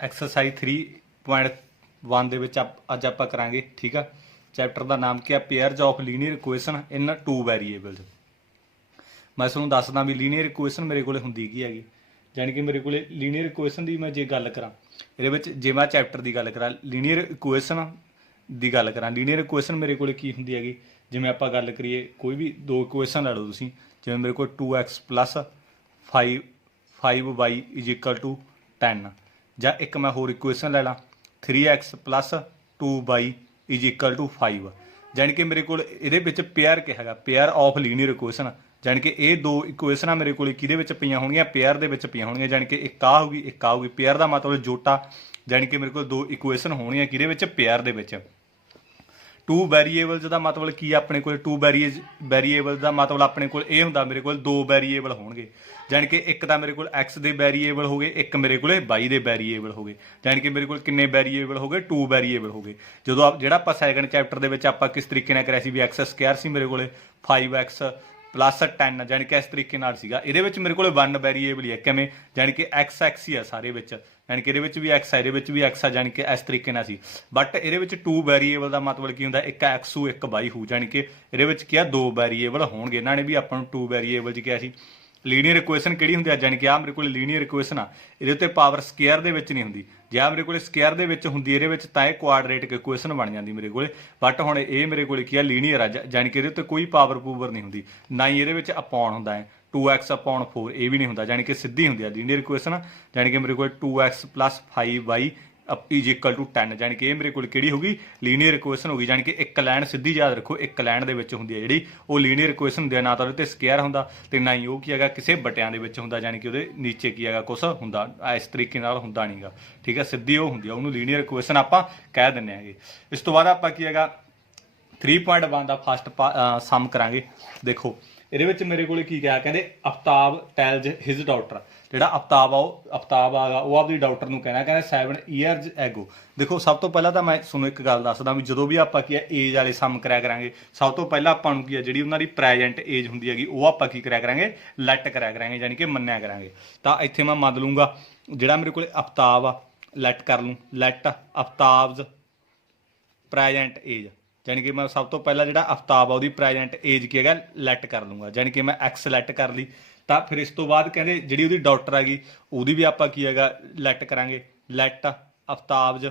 Exercise 3.1 ਦੇ ਵਿੱਚ ਅੱਜ ਆਪਾਂ ਕਰਾਂਗੇ। ਠੀਕ ਆ, ਚੈਪਟਰ ਦਾ ਨਾਮ ਕੀ ਆ, pairs of linear equation in two variables. ਮੈਂ ਤੁਹਾਨੂੰ ਦੱਸਦਾ ਵੀ ਲੀਨੀਅਰ ਇਕੁਏਸ਼ਨ ਮੇਰੇ ਕੋਲੇ ਹੁੰਦੀ ਕੀ ਹੈਗੀ, ਜਾਣੀ ਕਿ ਮੇਰੇ ਕੋਲੇ ਲੀਨੀਅਰ ਇਕੁਏਸ਼ਨ ਦੀ ਮੈਂ ਜੇ ਗੱਲ ਕਰਾਂ ਇਹਦੇ ਵਿੱਚ, ਜੇ ਮੈਂ ਚੈਪਟਰ ਦੀ ਗੱਲ ਕਰਾਂ ਲੀਨੀਅਰ ਇਕੁਏਸ਼ਨ ਦੀ ਗੱਲ ਕਰਾਂ, ਲੀਨੀਅਰ ਇਕੁਏਸ਼ਨ ਮੇਰੇ ਕੋਲੇ ਕੀ ਹੁੰਦੀ ਹੈਗੀ। ਜਿਵੇਂ ਆਪਾਂ ਗੱਲ ਕਰੀਏ ਕੋਈ ਵੀ ਦੋ ਇਕੁਏਸ਼ਨ ਲੈ ਲਓ ਤੁਸੀਂ, ਜਿਵੇਂ ਮੇਰੇ ਕੋਲ 2x plus 5y is equal to 10, ਜਾਂ ਇੱਕ ਮੈਂ ਹੋਰ ਇਕੁਏਸ਼ਨ ਲੈ ਲਾਂ 3x plus 2y is equal to 5। ਜਾਣੀ ਕਿ ਮੇਰੇ ਕੋਲ ਇਹਦੇ ਵਿੱਚ ਪੇਅਰ ਕਿਹਾ ਹੈਗਾ, ਪੇਅਰ ਆਫ ਲੀਨੀਅਰ ਇਕੁਏਸ਼ਨ। ਜਾਣੀ ਕਿ ਇਹ ਦੋ ਇਕੁਏਸ਼ਨਾਂ ਮੇਰੇ ਕੋਲ ਕਿਹਦੇ ਵਿੱਚ ਪਈਆਂ ਹੋਣਗੀਆਂ, ਪੇਅਰ ਦੇ ਵਿੱਚ ਪਈਆਂ ਹੋਣਗੀਆਂ। ਜਾਣੀ ਕਿ ਇੱਕ ਆ ਹੋਊਗੀ, ਇੱਕ ਆ ਹੋਊਗੀ। ਪੇਅਰ ਦਾ ਮਤਲਬ ਜੋਟਾ, ਜਾਣੀ ਕਿ ਮੇਰੇ ਕੋਲ ਦੋ ਇਕੁਏਸ਼ਨ ਹੋਣਗੀਆਂ ਕਿਹਦੇ ਵਿੱਚ, ਪੇਅਰ ਦੇ ਵਿੱਚ। ਟੂ ਵੈਰੀਏਬਲਸ ਦਾ ਮਤਲਬ ਕੀ ਆ ਆਪਣੇ ਕੋਲ, ਟੂ ਵੈਰੀਏਬਲ ਦਾ ਮਤਲਬ ਆਪਣੇ ਕੋਲ ਇਹ ਹੁੰਦਾ ਮੇਰੇ ਕੋਲ ਦੋ ਵੈਰੀਏਬਲ ਹੋਣਗੇ। ਜਾਣੀ ਕਿ ਇੱਕ ਤਾਂ ਮੇਰੇ ਕੋਲ x ਦੇ ਵੈਰੀਏਬਲ ਹੋ ਗਏ, ਇੱਕ ਮੇਰੇ ਕੋਲ y ਦੇ ਵੈਰੀਏਬਲ ਹੋ ਗਏ। ਜਾਣੀ ਕਿ ਮੇਰੇ ਕੋਲ ਕਿੰਨੇ ਵੈਰੀਏਬਲ ਹੋ ਗਏ, ਟੂ ਵੈਰੀਏਬਲ ਹੋ ਗਏ। ਜਦੋਂ ਜਿਹੜਾ ਆਪਾਂ ਸੈਕੰਡ ਚੈਪਟਰ ਦੇ ਵਿੱਚ ਆਪਾਂ ਕਿਸ ਤਰੀਕੇ ਨਾਲ ਕਰਿਆ ਸੀ ਵੀ x ਸਕੁਆਇਰ ਸੀ ਮੇਰੇ ਕੋਲੇ 5x ਪਲੱਸ 10, ਜਾਣੀ ਕਿ ਇਸ ਤਰੀਕੇ ਨਾਲ ਸੀਗਾ। ਇਹਦੇ ਵਿੱਚ ਮੇਰੇ ਕੋਲ 1 ਵੈਰੀਏਬਲ ਹੀ ਹੈ। ਕਿਵੇਂ, ਜਾਣੀ ਕਿ x ਹੀ ਆ ਸਾਰੇ ਵਿੱਚ, ਜਾਣੀ ਕਿ ਇਹਦੇ ਵਿੱਚ ਵੀ x ਆ, ਇਹਦੇ ਵਿੱਚ ਵੀ x ਆ, ਜਾਣੀ ਕਿ ਇਸ ਤਰੀਕੇ ਨਾਲ ਸੀ। ਬਟ ਇਹਦੇ ਵਿੱਚ ਟੂ ਵੈਰੀਏਬਲ ਦਾ ਮਤਲਬ ਕੀ ਹੁੰਦਾ, ਇੱਕ x ਹੋ ਇੱਕ y ਹੋ। ਜਾਣੀ ਕਿ ਇਹਦੇ ਵਿੱਚ ਕੀ ਆ, ਦੋ ਵੈਰੀਏਬਲ ਹੋਣਗੇ। ਇਹਨਾਂ ਨੇ ਵੀ ਆਪਾਂ ਨੂੰ ਟੂ ਵੈਰੀਏਬਲ 'ਚ ਕਿਹਾ ਸੀ। ਲੀਨੀਅਰ ਇਕੁਏਸ਼ਨ ਕਿਹੜੀ ਹੁੰਦੀ ਆ, ਜਾਣੀ ਕਿ ਆ ਮੇਰੇ ਕੋਲ ਲੀਨੀਅਰ ਇਕੁਏਸ਼ਨ ਆ, ਇਹਦੇ ਉੱਤੇ ਪਾਵਰ ਸਕੁਆਇਰ ਦੇ ਵਿੱਚ ਨਹੀਂ ਹੁੰਦੀ। ਜੇ ਆ ਮੇਰੇ ਕੋਲ ਸਕੁਆਇਰ ਦੇ ਵਿੱਚ ਹੁੰਦੀ ਇਹਦੇ ਵਿੱਚ ਤਾਂ ਇਹ ਕੁਆਡਰੇਟਿਕ ਇਕੁਏਸ਼ਨ ਬਣ ਜਾਂਦੀ ਮੇਰੇ ਕੋਲੇ। ਬਟ ਹੁਣ ਇਹ ਮੇਰੇ ਕੋਲ ਕੀ ਆ, ਲੀਨੀਅਰ ਆ, ਜਾਣੀ ਕਿ ਇਹਦੇ ਉੱਤੇ ਕੋਈ ਪਾਵਰ ਪੂਵਰ ਨਹੀਂ ਹੁੰਦੀ, ਨਾ ਹੀ ਇਹਦੇ ਵਿੱਚ ਅਪਾਉਣ ਹੁੰਦਾ ਹੈ 2x ਅਪਾਉਣ 4, ਇਹ ਵੀ ਨਹੀਂ ਹੁੰਦਾ। ਜਾਣੀ ਕਿ ਸਿੱਧੀ ਹੁੰਦੀ ਆ ਲੀਨੀਅਰ ਇਕੁਏਸ਼ਨ। ਜਾਣੀ ਕਿ ਮੇਰੇ ਕੋਲ 2x plus 5y is equal to 10, ਜਾਣੀ ਕਿ ਇਹ ਮੇਰੇ ਕੋਲ ਕਿਹੜੀ ਹੋਗੀ, ਲੀਨੀਅਰ ਇਕੁਏਸ਼ਨ ਹੋਗੀ। ਜਾਣੀ ਕਿ ਇੱਕ ਲਾਈਨ ਸਿੱਧੀ ਯਾਦ ਰੱਖੋ, ਇੱਕ ਲਾਈਨ ਦੇ ਵਿੱਚ ਹੁੰਦੀ ਹੈ ਜਿਹੜੀ ਉਹ ਲੀਨੀਅਰ ਇਕੁਏਸ਼ਨ ਹੁੰਦੀ ਹੈ। ਨਾ ਤਾਂ ਉਹਦੇ 'ਤੇ ਸਕੁਆਇਰ ਹੁੰਦਾ ਤੇ ਨਾ ਹੀ ਉਹ ਕੀ ਹੈਗਾ ਕਿਸੇ ਬਟਿਆਂ ਦੇ ਵਿੱਚ ਹੁੰਦਾ, ਜਾਣੀ ਕਿ ਉਹਦੇ ਨੀਚੇ ਕੀ ਹੈਗਾ ਕੁਛ ਹੁੰਦਾ, ਇਸ ਤਰੀਕੇ ਨਾਲ ਹੁੰਦਾ ਨਹੀਂਗਾ। ਠੀਕ ਹੈ, ਸਿੱਧੀ ਉਹ ਹੁੰਦੀ ਆ, ਉਹਨੂੰ ਲੀਨੀਅਰ ਇਕੁਏਸ਼ਨ ਆਪਾਂ ਕਹਿ ਦਿੰਦੇ ਹੈਗੇ। ਇਸ ਤੋਂ ਬਾਅਦ ਆਪਾਂ ਕੀ ਹੈਗਾ 3.1 ਦਾ ਫਸਟ ਸਮ ਕਰਾਂਗੇ। ਦੇਖੋ ਇਹਦੇ ਵਿੱਚ ਮੇਰੇ ਕੋਲ ਕੀ ਕਿਹਾ, ਕਹਿੰਦੇ ਅਫਤਾਬ ਟੈਲਜ ਹਿਜ਼ ਡਾਟਰ। ਜਿਹੜਾ ਅਫਤਾਬ ਆਗਾ ਉਹ ਆਪਦੀ ਡਾਕਟਰ ਨੂੰ ਕਹਿੰਦਾ 7 ਈਅਰਸ ਐਗੋ। ਦੇਖੋ ਸਭ ਤੋਂ ਪਹਿਲਾਂ ਤਾਂ ਮੈਂ ਤੁਹਾਨੂੰ ਇੱਕ ਗੱਲ ਦੱਸਦਾ ਵੀ ਜਦੋਂ ਵੀ ਆਪਾਂ ਕੀ ਹੈ ਏਜ ਵਾਲੇ ਸਮ ਕਰਿਆ ਕਰਾਂਗੇ, ਸਭ ਤੋਂ ਪਹਿਲਾਂ ਆਪਾਂ ਨੂੰ ਕੀ ਹੈ ਜਿਹੜੀ ਉਹਨਾਂ ਦੀ ਪ੍ਰੈਜੈਂਟ ਏਜ ਹੁੰਦੀ ਹੈਗੀ ਉਹ ਆਪਾਂ ਕੀ ਕਰਿਆ ਕਰਾਂਗੇ, ਲੈਟ ਕਰਿਆ ਕਰਾਂਗੇ, ਜਾਣੀ ਕਿ ਮੰਨਿਆ ਕਰਾਂਗੇ। ਤਾਂ ਇੱਥੇ ਮੈਂ ਮੰਨ ਲੂੰਗਾ ਜਿਹੜਾ ਮੇਰੇ ਕੋਲ ਅਫਤਾਬ ਆ, ਲੈਟ ਕਰ ਲੂੰ, ਲੈਟ ਅਫਤਾਬਜ਼ ਪ੍ਰੈਜੈਂਟ ਏਜ। ਜਾਣੀ ਕਿ ਮੈਂ ਸਭ ਤੋਂ ਪਹਿਲਾਂ ਜਿਹੜਾ ਅਫਤਾਬ ਆ ਉਹਦੀ ਪ੍ਰੈਜੈਂਟ ਏਜ ਕੀ ਹੈਗਾ ਲੈਟ ਕਰ ਲੂੰਗਾ, ਜਾਣੀ ਕਿ ਮੈਂ ਐਕਸ ਲੈਟ ਕਰ ਲਈ। ਤਾਂ ਫਿਰ ਇਸ ਤੋਂ ਬਾਅਦ ਕਹਿੰਦੇ ਜਿਹੜੀ ਉਹਦੀ ਡਾਕਟਰ ਹੈਗੀ ਉਹਦੀ ਵੀ ਆਪਾਂ ਕੀ ਹੈਗਾ ਲੈਟ ਕਰਾਂਗੇ, ਲੈਟ ਅਫਤਾਬਜ਼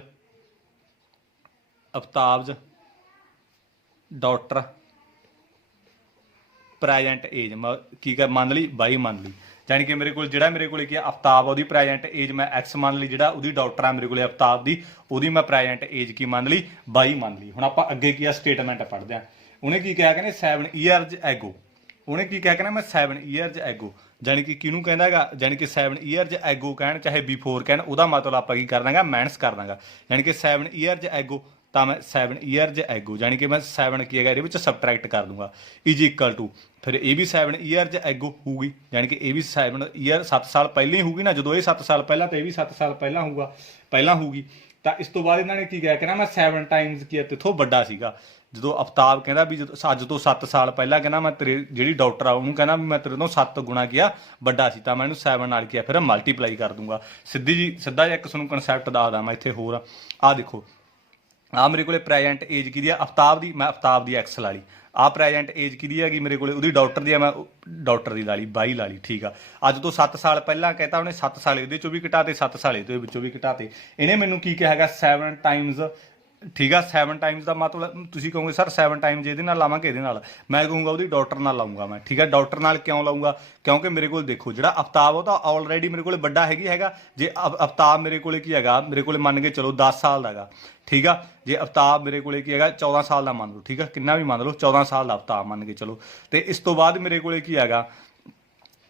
ਡਾਕਟਰ ਪ੍ਰੈਜੈਂਟ ਏਜ ਮੈਂ ਕੀ ਕਰ ਮੰਨ ਲਈ, 22 ਮੰਨ ਲਈ। ਜਾਣੀ ਕਿ ਮੇਰੇ ਕੋਲ ਜਿਹੜਾ ਮੇਰੇ ਕੋਲ ਕੀ ਅਫਤਾਬ ਉਹਦੀ ਪ੍ਰੈਜੈਂਟ ਏਜ ਮੈਂ ਐਕਸ ਮੰਨ ਲਈ, ਜਿਹੜਾ ਉਹਦੀ ਡਾਕਟਰ ਆ ਮੇਰੇ ਕੋਲ ਅਫਤਾਬ ਦੀ ਉਹਦੀ ਮੈਂ ਪ੍ਰੈਜੈਂਟ ਏਜ ਕੀ ਮੰਨ ਲਈ, 22 ਮੰਨ ਲਈ। ਹੁਣ ਆਪਾਂ ਅੱਗੇ ਕੀ ਆ ਸਟੇਟਮੈਂਟ ਪੜ੍ਹਦੇ ਹਾਂ। ਉਹਨੇ ਕੀ ਕਿਹਾ, ਕਹਿੰਦੇ 7 ਈਅਰਸ ਐਗੋ। ਉਹਨੇ ਕੀ ਕਿਹਾ, ਕਹਿੰਦਾ ਮੈਂ 7 ਈਅਰਸ ਐਗੋ, ਜਾਣੀ ਕਿ ਕਿਹਨੂੰ ਕਹਿੰਦਾ ਹੈਗਾ, ਜਾਣੀ ਕਿ 7 ਈਅਰਸ ਐਗੋ ਕਹਿਣ ਚਾਹੇ ਬਿਫੋਰ ਕਹਿਣ, ਉਹਦਾ ਮਤਲਬ ਆਪਾਂ ਕੀ ਕਰ ਦਾਂਗਾ, ਮਾਈਨਸ ਕਰ ਦਾਂਗਾ। ਜਾਣੀ ਕਿ 7 ਈਅਰਸ ਐਗੋ, ਤਾਂ ਮੈਂ 7 ਈਅਰਸ ਐਗੋ ਜਾਣੀ ਕਿ ਮੈਂ 7 ਕੀ ਹੈਗਾ ਇਹਦੇ ਵਿੱਚ ਸਬਟਰੈਕਟ ਕਰ ਦੂੰਗਾ, ਇਜ਼ ਇਕੁਅਲ ਟੂ ਫਿਰ ਇਹ ਵੀ 7 ਈਅਰਸ ਐਗੋ ਹੋਊਗੀ। ਜਾਣੀ ਕਿ ਇਹ ਵੀ 7 ਈਅਰ 7 ਸਾਲ ਪਹਿਲਾਂ ਹੀ ਹੋਊਗੀ ਨਾ, ਜਦੋਂ ਇਹ 7 ਸਾਲ ਪਹਿਲਾਂ ਤਾਂ ਇਹ ਵੀ 7 ਸਾਲ ਪਹਿਲਾਂ ਹੋਊਗੀ। ਤਾਂ ਇਸ ਤੋਂ ਬਾਅਦ ਇਹਨਾਂ ਨੇ ਕੀ ਕਿਹਾ, ਕਹਿੰਦਾ ਮੈਂ 7 ਟਾਈਮਸ ਕੀ ਤੇਥੋਂ ਵੱਡਾ ਸੀਗਾ। ਜਦੋਂ ਅਫਤਾਬ ਕਹਿੰਦਾ ਵੀ ਜਦੋਂ ਅੱਜ ਤੋਂ 7 ਸਾਲ ਪਹਿਲਾਂ ਕਹਿੰਦਾ ਮੈਂ ਤੇਰੇ ਜਿਹੜੀ ਡਾਕਟਰ ਆ ਉਹਨੂੰ ਕਹਿੰਦਾ ਵੀ ਮੈਂ ਤੇਰੇ ਤੋਂ 7 ਗੁਣਾ ਕੀ ਵੱਡਾ ਸੀ, ਤਾਂ ਮੈਂ ਇਹਨੂੰ 7 ਨਾਲ ਕੀ ਫਿਰ ਮਲਟੀਪਲਾਈ ਕਰ ਦੂੰਗਾ। ਸਿੱਧਾ ਜਿਹਾ ਇੱਕ ਤੁਹਾਨੂੰ ਕਨਸੈਪਟ ਦੱਸਦਾ ਮੈਂ ਇੱਥੇ ਹੋਰ। ਆਹ ਦੇਖੋ ਆ ਮੇਰੇ ਕੋਲੇ ਪ੍ਰੈਜੈਂਟ ਏਜ ਕਿਹਦੀ ਆ, ਅਫਤਾਬ ਦੀ, ਮੈਂ ਅਫਤਾਬ ਦੀ ਐਕਸ ਲਾ ਲਈ। ਆਹ ਪ੍ਰੈਜੈਂਟ ਏਜ ਕਿਹਦੀ ਹੈਗੀ ਮੇਰੇ ਕੋਲੇ, ਉਹਦੀ ਡਾਕਟਰ ਦੀ ਆ, ਮੈਂ ਡਾਕਟਰ ਦੀ ਲਾ ਲਈ, 22 ਲਾ ਲਈ। ਠੀਕ ਆ, ਅੱਜ ਤੋਂ 7 ਸਾਲ ਪਹਿਲਾਂ ਕਹਿੰਦਾ ਉਹਨੇ 7 ਸਾਲ ਇਹਦੇ ਚੋਂ ਵੀ ਘਟਾਤੇ, 7 ਸਾਲ ਇਹਦੇ ਵਿੱਚੋਂ ਵੀ ਘਟਾਤੇ। ਇਹਨੇ ਮੈਨੂੰ ਕੀ ਕਿਹਾ ਹੈਗਾ 7 ਟਾਈਮਸ। ਠੀਕ ਆ, 7 ਟਾਈਮਸ ਦਾ ਮਤਲਬ ਤੁਸੀਂ ਕਹੋਗੇ ਸਰ 7 ਟਾਈਮਸ ਇਹਦੇ ਨਾਲ ਲਾਵਾਂਗੇ ਇਹਦੇ ਨਾਲ, ਮੈਂ ਕਹੂੰਗਾ ਉਹਦੀ ਡਾਕਟਰ ਨਾਲ ਲਾਊਂਗਾ ਮੈਂ। ਠੀਕ ਆ, ਡਾਕਟਰ ਨਾਲ ਕਿਉਂ ਲਾਊਂਗਾ, ਕਿਉਂਕਿ ਮੇਰੇ ਕੋਲ ਦੇਖੋ ਜਿਹੜਾ ਅਫਤਾਬ ਉਹ ਤਾਂ ਆਲਰੇਡੀ ਮੇਰੇ ਕੋਲ ਵੱਡਾ ਹੈਗਾ। ਜੇ ਅਫਤਾਬ ਮੇਰੇ ਕੋਲੇ ਕੀ ਹੈਗਾ, ਮੇਰੇ ਕੋਲੇ ਮੰਨ ਕੇ ਚਲੋ 10 ਸਾਲ ਦਾ ਹੈਗਾ। ਠੀਕ ਆ, ਜੇ ਅਫਤਾਬ ਮੇਰੇ ਕੋਲੇ ਕੀ ਹੈਗਾ 14 ਸਾਲ ਦਾ ਮੰਨ ਲਓ। ਠੀਕ ਆ, ਕਿੰਨਾ ਵੀ ਮੰਨ ਲਓ 14 ਸਾਲ ਦਾ ਅਫਤਾਬ ਮੰਨ ਕੇ ਚਲੋ। ਤੇ ਇਸ ਤੋਂ ਬਾਅਦ ਮੇਰੇ ਕੋਲੇ ਕੀ ਹੈਗਾ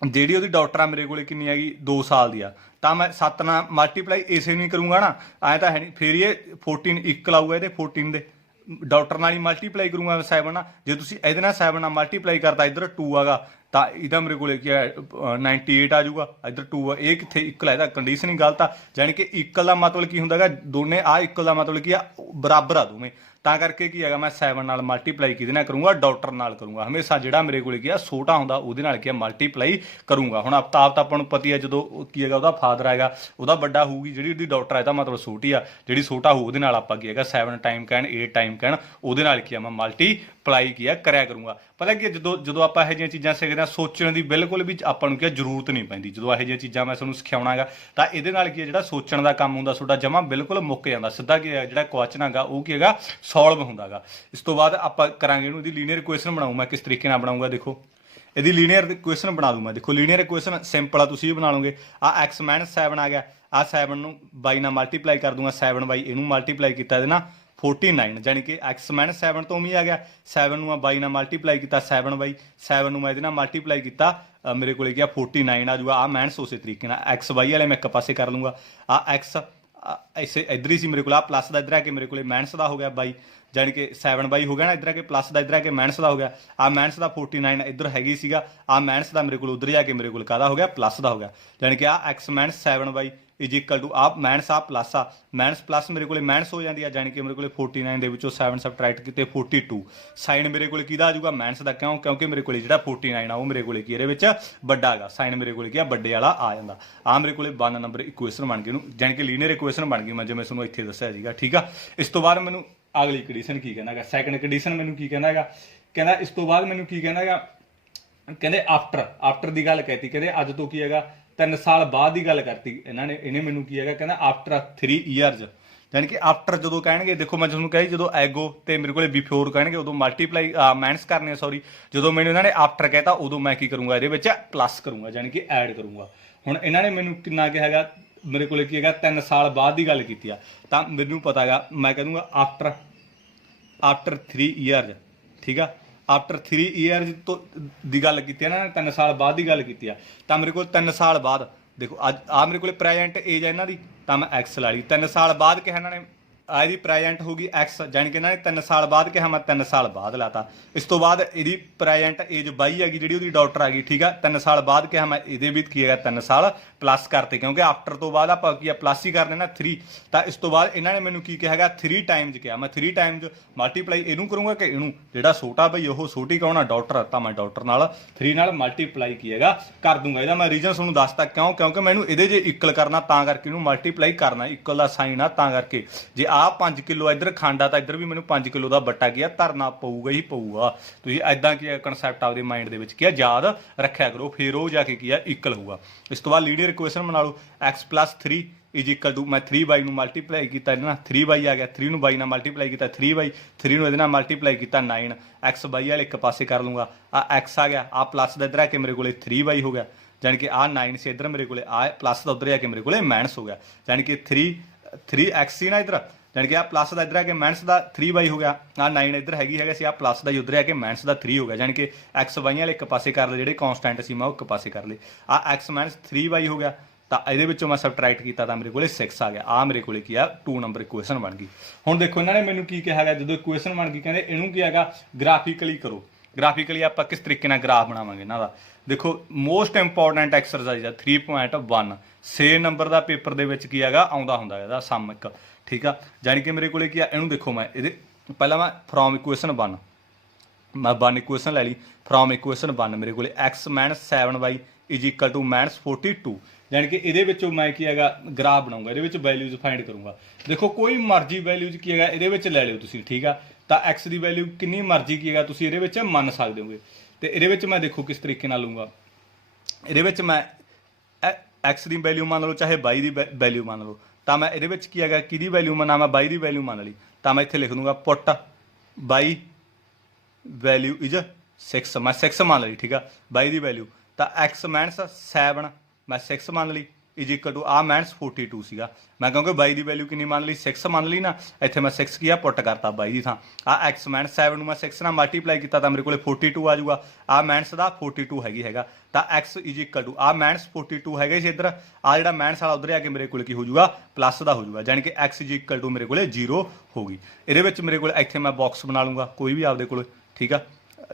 ਜਿਹੜੀ ਉਹਦੀ ਡਾਕਟਰ ਆ ਮੇਰੇ ਕੋਲੇ ਕਿੰਨੀ ਹੈਗੀ 2 ਸਾਲ ਦੀ ਆ, ਤਾਂ ਮੈਂ 7 ਨਾਲ ਮਲਟੀਪਲਾਈ ਇਸੇ ਨਹੀਂ ਕਰੂੰਗਾ ਨਾ, ਐਂ ਤਾਂ ਹੈ ਨਹੀਂ। ਫਿਰ ਇਹ 14 ਇੱਕ ਲਾਊਗਾ ਇਹਦੇ 14 ਦੇ, ਡਾਕਟਰ ਨਾਲ ਹੀ ਮਲਟੀਪਲਾਈ ਕਰੂੰਗਾ 7 ਨਾਲ। ਜੇ ਤੁਸੀਂ ਇਹਦੇ ਨਾਲ 7 ਨਾਲ ਮਲਟੀਪਲਾਈ ਕਰਤਾ ਇੱਧਰ 2 ਆਗਾ ਤਾਂ ਇਹਦਾ ਮੇਰੇ ਕੋਲੇ ਕੀ ਹੈ 98 ਆ ਜਾਊਗਾ, ਇੱਧਰ 2 ਆ, ਇਹ ਕਿੱਥੇ ਇਕਲ ਹੈ, ਇਹਦਾ ਕੰਡੀਸ਼ਨਿੰਗ ਗਲਤ ਆ। ਜਾਣੀ ਕਿ ਇਕਲ ਦਾ ਮਤਲਬ ਕੀ ਹੁੰਦਾ ਹੈਗਾ, ਦੋਨੇ ਆ ਇਕਲ ਦਾ ਮਤਲਬ ਕੀ ਆ, ਬਰਾਬਰ ਆ ਦੋਵੇਂ। ਤਾਂ ਕਰਕੇ ਕੀ ਹੈਗਾ, ਮੈਂ 7 ਨਾਲ ਮਲਟੀਪਲਾਈ ਕਿਹਦੇ ਨਾਲ ਕਰੂੰਗਾ, ਡਾਟਰ ਨਾਲ ਕਰੂੰਗਾ। ਹਮੇਸ਼ਾ ਜਿਹੜਾ ਮੇਰੇ ਕੋਲ ਕੀ ਆ ਛੋਟਾ ਹੁੰਦਾ ਉਹਦੇ ਨਾਲ ਕੀ ਆ ਮਲਟੀਪਲਾਈ ਕਰੂੰਗਾ। ਹੁਣ ਆਫਤਾਬ ਤਾਂ ਆਪਾਂ ਨੂੰ ਪਤਾ ਹੀ ਆ, ਜਦੋਂ ਕੀ ਹੈਗਾ ਉਹਦਾ ਫਾਦਰ ਹੈਗਾ ਉਹਦਾ ਵੱਡਾ ਹੋਊਗੀ, ਜਿਹੜੀ ਉਹਦੀ ਡਾਟਰ ਹੈ ਇਹਦਾ ਮਤਲਬ ਛੋਟੀ ਆ, ਜਿਹੜੀ ਛੋਟਾ ਹੋਊ ਉਹਦੇ ਨਾਲ ਆਪਾਂ ਕੀ ਹੈਗਾ 7 ਟਾਈਮ ਕਹਿਣ 8 ਟਾਈਮ ਕਹਿਣ ਉਹਦੇ ਨਾਲ ਕੀ ਆ ਮੈਂ ਮਲਟੀਪਲਾਈ ਕੀ ਆ ਕਰਿਆ ਕਰੂੰਗਾ। ਪਤਾ ਕੀ ਜਦੋਂ ਆਪਾਂ ਇਹੋ ਜਿਹੀਆਂ ਚੀਜ਼ਾਂ ਸਿੱਖਦੇ ਹਾਂ, ਸੋਚਣ ਦੀ ਬਿਲਕੁਲ ਵੀ ਆਪਾਂ ਨੂੰ ਕੀ ਜ਼ਰੂਰਤ ਨਹੀਂ ਪੈਂਦੀ। ਜਦੋਂ ਇਹੋ ਜਿਹੀਆਂ ਚੀਜ਼ਾਂ ਮੈਂ ਤੁਹਾਨੂੰ ਸਿਖਾਉਣਾ ਹੈਗਾ ਤਾਂ ਇਹਦੇ ਨਾਲ ਕੀ ਹੈ, ਜਿਹੜਾ ਸੋਚਣ ਦਾ ਕੰਮ ਹੁੰਦਾ ਤੁਹਾਡਾ ਜਮਾ ਬਿਲਕੁਲ ਮੁੱਕ ਜਾਂਦਾ। ਸਿੱਧਾ ਕੀ ਹੈ, ਜਿਹੜਾ ਕੁਐਸਚਨ ਹੈਗਾ ਉਹ ਕੀ ਹੈਗਾ ਸੋਲਵ ਹੁੰਦਾ ਹੈਗਾ। ਇਸ ਤੋਂ ਬਾਅਦ ਆਪਾਂ ਕਰਾਂਗੇ ਇਹਨੂੰ, ਇਹਦੀ ਲੀਨੀਅਰ ਇਕੁਏਸ਼ਨ ਬਣਾਊਂ ਮੈਂ। ਕਿਸ ਤਰੀਕੇ ਨਾਲ ਬਣਾਊਂਗਾ, ਦੇਖੋ ਇਹਦੀ ਲੀਨੀਅਰ ਇਕੁਏਸ਼ਨ ਬਣਾ ਦੂੰ ਮੈਂ। ਦੇਖੋ ਲੀਨੀਅਰ ਇਕੁਏਸ਼ਨ ਸਿੰਪਲ ਆ, ਤੁਸੀਂ ਵੀ ਬਣਾ ਲਓਗੇ। ਆ x - 7 ਆ ਗਿਆ, ਆ 7 ਨੂੰ ਬਾਈ ਨਾਲ ਮਲਟੀਪਲਾਈ ਕਰ ਦੂੰਗਾ, 7 ਬਾਈ ਇਹਨੂੰ ਮਲਟੀਪਲਾਈ ਕੀਤਾ ਇਹਦੇ ਨਾਲ 49, ਜਾਣੀ ਕਿ x - 7 ਤੋਂ ਵੀ ਆ ਗਿਆ। 7 ਨੂੰ ਆ ਬਾਈ ਨਾਲ ਮਲਟੀਪਲਾਈ ਕੀਤਾ 7 ਬਾਈ, 7 ਨੂੰ ਮੈਂ ਇਹਦੇ ਨਾਲ ਮਲਟੀਪਲਾਈ ਕੀਤਾ, ਮੇਰੇ ਕੋਲੇ ਕੀ ਆ 49 ਆ ਜੂਗਾ। ਆ ਮਾਈਨਸ ਉਸੇ ਤਰੀਕੇ ਨਾਲ x ਬਾਈ ਵਾਲੇ ਮੈਂ ਇੱਕ ਪਾਸੇ ਕਰ ਲੂੰਗਾ। ਆ x ऐसे इधर ही सी मेरे को, आ प्लस का इधर आके मेरे को माइनस का हो गया बाई, जानी कि 7 बाई हो गया ना, इधर आके प्लस का इधर आके माइनस का हो गया। आ माइनस का 49 इधर हैगी सीगा, आ माइनस का मेरे को उधर जाके मेरे को कादा हो गया प्लस का हो गया। जानी कि आ x - 7 बाई इज इक्वल टू आ माइनस आ माइनस प्लस मेरे को माइनस हो जाती है, जानी कि मेरे को 49 ਦੇ ਵਿੱਚੋਂ 7 सबट्रैक्ट किए 42। साइन मेरे को किहदा आ जाऊगा माइनस का, क्यों क्योंकि मेरे को जिहड़ा 49 आ वो मेरे को की ਇਹਦੇ ਵਿੱਚ ਵੱਡਾ ਹੈਗਾ, साइन मेरे को ਕੀ ਆ ਵੱਡੇ ਵਾਲਾ ਆ ਜਾਂਦਾ। ਆ ਮੇਰੇ ਕੋਲੇ 1 ਨੰਬਰ ਇਕੁਏਸ਼ਨ ਬਣ ਗਈ, ਇਹਨੂੰ ਜਾਨੀ ਕਿ ਲੀਨੀਅਰ ਇਕੁਏਸ਼ਨ ਬਣ ਗਈ ਮੈਂ ਜਿਵੇਂ ਤੁਹਾਨੂੰ ਇੱਥੇ ਦੱਸਿਆ ਸੀਗਾ। ਠੀਕ ਆ, ਇਸ ਤੋਂ ਬਾਅਦ ਮੈਨੂੰ ਅਗਲੀ ਕੰਡੀਸ਼ਨ ਕੀ ਕਹਿੰਦਾ ਹੈਗਾ, ਸੈਕੰਡ ਕੰਡੀਸ਼ਨ ਮੈਨੂੰ ਕੀ ਕਹਿੰਦਾ ਹੈਗਾ, ਕਹਿੰਦਾ ਇਸ ਤੋਂ ਬਾਅਦ ਮੈਨੂੰ ਕੀ ਕਹਿੰਦਾ ਹੈਗਾ, ਕਹਿੰਦੇ ਆਫਟਰ ਦੀ ਗੱਲ ਕਹਿਤੀ, ਕਹਿੰਦੇ ਅੱਜ ਤੋਂ ਕੀ ਹੈਗਾ 3 ਸਾਲ ਬਾਅਦ ਦੀ ਗੱਲ ਕਰਤੀ ਇਹਨਾਂ ਨੇ। ਇਹਨੇ ਮੈਨੂੰ ਕੀ ਹੈਗਾ, ਕਹਿੰਦਾ ਆਫਟਰ 3 ਈਅਰਸ, ਜਾਨੀ ਕਿ ਆਫਟਰ ਜਦੋਂ ਕਹਿਣਗੇ, ਦੇਖੋ ਮੈਂ ਤੁਹਾਨੂੰ ਕਹੀ ਜਦੋਂ ਐਗੋ ਤੇ ਮੇਰੇ ਕੋਲੇ ਬਿਫੋਰ ਕਹਿਣਗੇ ਉਦੋਂ ਮਲਟੀਪਲਾਈ ਮਾਈਨਸ ਕਰਨੇ ਆ, ਸੌਰੀ ਜਦੋਂ ਮੈਨੂੰ ਇਹਨਾਂ ਨੇ ਆਫਟਰ ਕਹਿਤਾ ਉਦੋਂ ਮੈਂ ਕੀ ਕਰੂੰਗਾ, ਇਹਦੇ ਵਿੱਚ ਪਲੱਸ ਕਰੂੰਗਾ, ਜਾਨੀ ਕਿ ਐਡ ਕਰੂੰਗਾ। ਹੁਣ ਇਹਨਾਂ ਨੇ ਮੈਨੂੰ ਕਿੰਨਾ ਕਿਹਾ ਹੈਗਾ, ਮੇਰੇ ਕੋਲੇ ਕੀ ਹੈਗਾ 3 ਸਾਲ ਬਾਅਦ ਦੀ ਗੱਲ ਕੀਤੀ ਆ, ਤਾਂ ਮੈਨੂੰ ਪਤਾ ਹੈਗਾ ਮੈਂ ਕਹਿ ਦੂੰਗਾ ਆਫਟਰ 3 ਈਅਰਸ। ਠੀਕ ਆ, ਆਫਟਰ 3 ਈਅਰਸ ਤੋਂ ਦੀ ਗੱਲ ਕੀਤੀ ਇਹਨਾਂ ਨੇ, 3 ਸਾਲ ਬਾਅਦ ਦੀ ਗੱਲ ਕੀਤੀ ਆ, ਤਾਂ ਮੇਰੇ ਕੋਲ 3 ਸਾਲ ਬਾਅਦ ਦੇਖੋ ਅੱਜ ਆ ਮੇਰੇ ਕੋਲ ਪ੍ਰੈਜੈਂਟ ਏਜ ਹੈ ਇਹਨਾਂ ਦੀ, ਤਾਂ ਮੈਂ ਐਕਸ ਲਾ ਲਈ। 3 ਸਾਲ ਬਾਅਦ ਕਿਹਾ ਇਹਨਾਂ ਨੇ, ਆ ਇਹਦੀ ਪ੍ਰੈਜੈਂਟ ਹੋ ਗਈ ਐਕਸ, ਜਾਣੀ ਕਿ ਇਹਨਾਂ ਨੇ 3 ਸਾਲ ਬਾਅਦ ਕਿਹਾ, ਮੈਂ 3 ਸਾਲ ਬਾਅਦ ਲਾਤਾ। ਇਸ ਤੋਂ ਬਾਅਦ ਇਹਦੀ ਪ੍ਰੈਜੈਂਟ ਏਜ 22 ਹੈਗੀ, ਜਿਹੜੀ ਉਹਦੀ ਡਾਕਟਰ ਆ ਗਈ। ਠੀਕ ਆ, 3 ਸਾਲ ਬਾਅਦ ਕਿਹਾ ਮੈਂ ਇਹਦੇ ਵੀ ਕੀ ਹੈਗਾ 3 ਸਾਲ ਪਲੱਸ ਕਰਤੇ, ਕਿਉਂਕਿ ਆਫਟਰ ਤੋਂ ਬਾਅਦ ਆਪਾਂ ਕੀ ਆ ਪਲੱਸ ਹੀ ਕਰਨੇ ਨਾ 3। ਤਾਂ ਇਸ ਤੋਂ ਬਾਅਦ ਇਹਨਾਂ ਨੇ ਮੈਨੂੰ ਕੀ ਕਿਹਾ ਹੈਗਾ 3 ਟਾਈਮਜ਼ ਕਿਹਾ, ਮੈਂ 3 ਟਾਈਮਜ਼ ਮਲਟੀਪਲਾਈ ਇਹਨੂੰ ਕਰੂੰਗਾ ਕਿ ਇਹਨੂੰ, ਜਿਹੜਾ ਛੋਟਾ ਬਈ ਉਹ ਛੋਟੀ ਕੌਣ ਆ ਡਾਕਟਰ, ਤਾਂ ਮੈਂ ਡਾਕਟਰ ਨਾਲ 3 ਨਾਲ ਮਲਟੀਪਲਾਈ ਕੀ ਹੈਗਾ ਕਰ ਦੂੰਗਾ। ਇਹਦਾ ਮੈਂ ਰੀਜ਼ਨ ਤੁਹਾਨੂੰ ਦੱਸਤਾ, ਕਿਉਂਕਿ ਮੈਨੂੰ ਇਹਦੇ ਜੇ ਇਕਲ ਕਰਨਾ ਤਾਂ ਕਰਕੇ ਇਹਨੂੰ ਮਲਟੀਪਲਾਈ ਕਰਨਾ, ਇਕਲ ਦਾ ਸਾਈਨ ਆ ਤਾਂ ਕਰਕੇ। ਜੇ ਆ 5 ਕਿਲੋ ਇੱਧਰ ਖੰਡ ਆ ਤਾਂ ਇੱਧਰ ਵੀ ਮੈਨੂੰ 5 ਕਿਲੋ ਦਾ ਬੱਟਾ ਕੀ ਆ ਧਰਨਾ ਪਊਗਾ ਹੀ ਪਊਗਾ। ਤੁਸੀਂ ਐਦਾਂ ਕੀ ਕਨਸੈਪਟ ਆਪਦੇ ਮਾਈਂਡ ਦੇ ਵਿੱਚ ਕੀ ਆ ਯਾਦ ਰੱਖਿਆ ਕਰੋ, ਫਿਰ ਉਹ ਜਾ ਕੇ ਕੀ ਆ ਇਕਲ ਹੋਊਗਾ। ਇਸ ਤੋਂ ਬਾਅਦ ਲੀਨੀਅਰ ਇਕੁਏਸ਼ਨ ਬਣਾ ਲਓ, x + 3 ਇਜ ਇਕਲ ਟੂ, ਮੈਂ 3 ਬਾਈ ਨੂੰ ਮਲਟੀਪਲਾਈ ਕੀਤਾ ਇਹਦੇ ਨਾਲ, 3 ਬਾਈ ਆ ਗਿਆ, 3 ਨੂੰ ਬਾਈ ਨਾਲ ਮਲਟੀਪਲਾਈ ਕੀਤਾ 3 ਬਾਈ, 3 ਨੂੰ ਇਹਦੇ ਨਾਲ ਮਲਟੀਪਲਾਈ ਕੀਤਾ 9, x ਬਾਈ ਵਾਲੇ ਇੱਕ ਪਾਸੇ ਕਰ ਲੂੰਗਾ। ਆ x ਆ ਗਿਆ, ਆ ਪਲੱਸ ਦਾ ਇੱਧਰ ਆ ਕੇ ਮੇਰੇ ਕੋਲੇ 3 ਬਾਈ ਹੋ ਗਿਆ, ਜਾਣੀ ਕਿ ਆ 9 ਸੀ ਇੱਧਰ ਮੇਰੇ ਕੋਲੇ, ਆ ਪਲੱਸ ਦਾ ਉੱਧਰ ਆ ਕੇ ਮੇਰੇ ਕੋਲੇ ਮਾਈਨਸ ਹੋ ਗਿਆ, ਜਾਣੀ ਕਿ 3x ਸੀ ਨਾ ਇੱਧਰ, ਜਾਣੀ ਕਿ ਆ ਪਲੱਸ ਦਾ ਇੱਧਰ ਆ ਕੇ ਮਾਈਨਸ ਦਾ 3 ਬਾਈ ਹੋ ਗਿਆ। ਆ 9 ਇੱਧਰ ਹੈਗਾ ਸੀ, ਆ ਪਲੱਸ ਦਾ ਉੱਧਰ ਆ ਕੇ ਮਾਈਨਸ ਦਾ 3 ਹੋ ਗਿਆ, ਜਾਣੀ ਕਿ x ਬਾਈ ਵਾਲੇ ਇੱਕ ਪਾਸੇ ਕਰ ਲਏ, ਜਿਹੜੇ ਕੌਨਸਟੈਂਟ ਸੀ ਮੈਂ ਉਹ ਇੱਕ ਪਾਸੇ ਕਰ ਲਏ। ਆ x - 3 ਬਾਈ ਹੋ ਗਿਆ, ਤਾਂ ਇਹਦੇ ਵਿੱਚੋਂ ਮੈਂ ਸਬਟਰੈਕਟ ਕੀਤਾ ਤਾਂ ਮੇਰੇ ਕੋਲੇ 6 ਆ ਗਿਆ। ਆ ਮੇਰੇ ਕੋਲੇ ਕੀ ਆ 2 ਨੰਬਰ ਇਕੁਏਸ਼ਨ ਬਣ ਗਈ। ਹੁਣ ਦੇਖੋ ਇਹਨਾਂ ਨੇ ਮੈਨੂੰ ਕੀ ਕਿਹਾ ਹੈਗਾ, ਜਦੋਂ ਇਕੁਏਸ਼ਨ ਬਣ ਗਈ ਕਹਿੰਦੇ ਇਹਨੂੰ ਕੀ ਹੈਗਾ ਗ੍ਰਾਫਿਕਲੀ ਕਰੋ। ਗ੍ਰਾਫਿਕਲੀ ਆਪਾਂ ਕਿਸ ਤਰੀਕੇ ਨਾਲ ਗ੍ਰਾਫ ਬਣਾਵਾਂਗੇ ਇਹਨਾਂ ਦਾ, ਦੇਖੋ ਮੋਸਟ ਇੰਪੋਰਟੈਂਟ ਐਕਸਰਸਾਈਜ਼ ਆ 3.1 6 ਨੰਬਰ ਦਾ ਪੇਪਰ ਦੇ ਵਿੱਚ ਕੀ ਹੈਗਾ ਆਉਂਦਾ ਹੁੰਦਾ ਇਹਦਾ ਸਮ ਇੱਕ। ਠੀਕ ਆ, ਜਾਣੀ ਕਿ ਮੇਰੇ ਕੋਲੇ ਕੀ ਆ, ਇਹਨੂੰ ਦੇਖੋ ਮੈਂ ਇਹਦੇ ਪਹਿਲਾਂ ਮੈਂ ਫਰੋਮ ਇਕੁਏਸ਼ਨ 1 ਮੈਂ 1 ਇਕੁਏਸ਼ਨ ਲੈ ਲਈ, ਫਰੋਮ ਇਕੁਏਸ਼ਨ 1 ਮੇਰੇ ਕੋਲੇ x - 7y ਇਜ ਇਕਲ ਟੂ -42, ਜਾਣੀ ਕਿ ਇਹਦੇ ਵਿੱਚੋਂ ਮੈਂ ਕੀ ਹੈਗਾ ਗ੍ਰਾਫ ਬਣਾਉਂਗਾ, ਇਹਦੇ ਵਿੱਚ ਵੈਲਿਊਜ਼ ਫਾਈਂਡ ਕਰੂੰਗਾ। ਦੇਖੋ ਕੋਈ ਮਰਜ਼ੀ ਵੈਲਿਊਜ਼ ਕੀ ਹੈਗਾ ਇਹਦੇ ਵਿੱਚ ਲੈ ਲਿਓ ਤੁਸੀਂ। ਠੀਕ ਆ, ਤਾਂ x ਦੀ ਵੈਲਿਊ ਕਿੰਨੀ ਮਰਜ਼ੀ ਕੀ ਹੈਗਾ ਤੁਸੀਂ ਇਹਦੇ ਵਿੱਚ ਮੰਨ ਸਕਦੇ ਹੋਗੇ। ਤੇ ਇਹਦੇ ਵਿੱਚ ਮੈਂ ਦੇਖੋ ਕਿਸ ਤਰੀਕੇ ਨਾਲ ਲੂੰਗਾ, ਇਹਦੇ ਵਿੱਚ ਮੈਂ x ਦੀ ਵੈਲਿਊ ਮੰਨ ਲਓ ਚਾਹੇ y ਦੀ ਵੈਲਿਊ ਮੰਨ ਲਓ, ਤਾਂ ਮੈਂ ਇਹਦੇ ਵਿੱਚ ਕੀ ਹੈਗਾ ਕਿਹਦੀ ਵੈਲਿਊ ਮੰਨਾਂ, ਮੈਂ y ਦੀ ਵੈਲਿਊ ਮੰਨ ਲਈ, ਤਾਂ ਮੈਂ ਇੱਥੇ ਲਿਖ ਦੂੰਗਾ ਪੁੱਟ y ਵੈਲਿਊ ਇਜ 6, ਮੈਂ 6 ਮੰਨ ਲਈ। ਠੀਕ ਆ, y ਦੀ ਵੈਲਿਊ ਤਾਂ x - 7 ਮੈਂ 6 ਮੰਨ ਲਈ ਇਜ ਇਕਲ ਟੂ ਆ -42 ਸੀਗਾ। ਮੈਂ ਕਿਉਂਕਿ y ਦੀ ਵੈਲਿਊ ਕਿੰਨੀ ਮੰਨ ਲਈ 6 ਮੰਨ ਲਈ ਨਾ, ਇੱਥੇ ਮੈਂ 6 ਕੀ ਆ ਪੁੱਟ ਕਰਤਾ y ਦੀ ਥਾਂ। ਆ x - 7 ਨੂੰ ਮੈਂ 6 ਨਾਲ ਮਲਟੀਪਲਾਈ ਕੀਤਾ ਤਾਂ ਮੇਰੇ ਕੋਲੇ 42 ਆ ਜਾਊਗਾ। ਆ ਮਾਈਨਸ ਦਾ 42 ਹੈਗਾ, ਤਾਂ x ਇਜ ਇਕਲ ਟੂ ਆ -42 ਹੈਗਾ ਸੀ ਇੱਧਰ, ਆ ਜਿਹੜਾ ਮਾਈਨਸ ਵਾਲਾ ਉੱਧਰ ਆ ਕੇ ਮੇਰੇ ਕੋਲ ਕੀ ਹੋ ਜਾਊਗਾ ਪਲੱਸ ਦਾ ਹੋ ਜਾਊਗਾ, ਜਾਣੀ ਕਿ x ਇਜ ਇਕਲ ਟੂ ਮੇਰੇ ਕੋਲੇ 0 ਹੋ ਗਈ। ਇਹਦੇ ਵਿੱਚ ਮੇਰੇ ਕੋਲ ਇੱਥੇ ਮੈਂ ਬਾਕਸ ਬਣਾ ਲੂੰਗਾ ਕੋਈ ਵੀ ਆਪਦੇ ਕੋਲ। ਠੀਕ ਆ,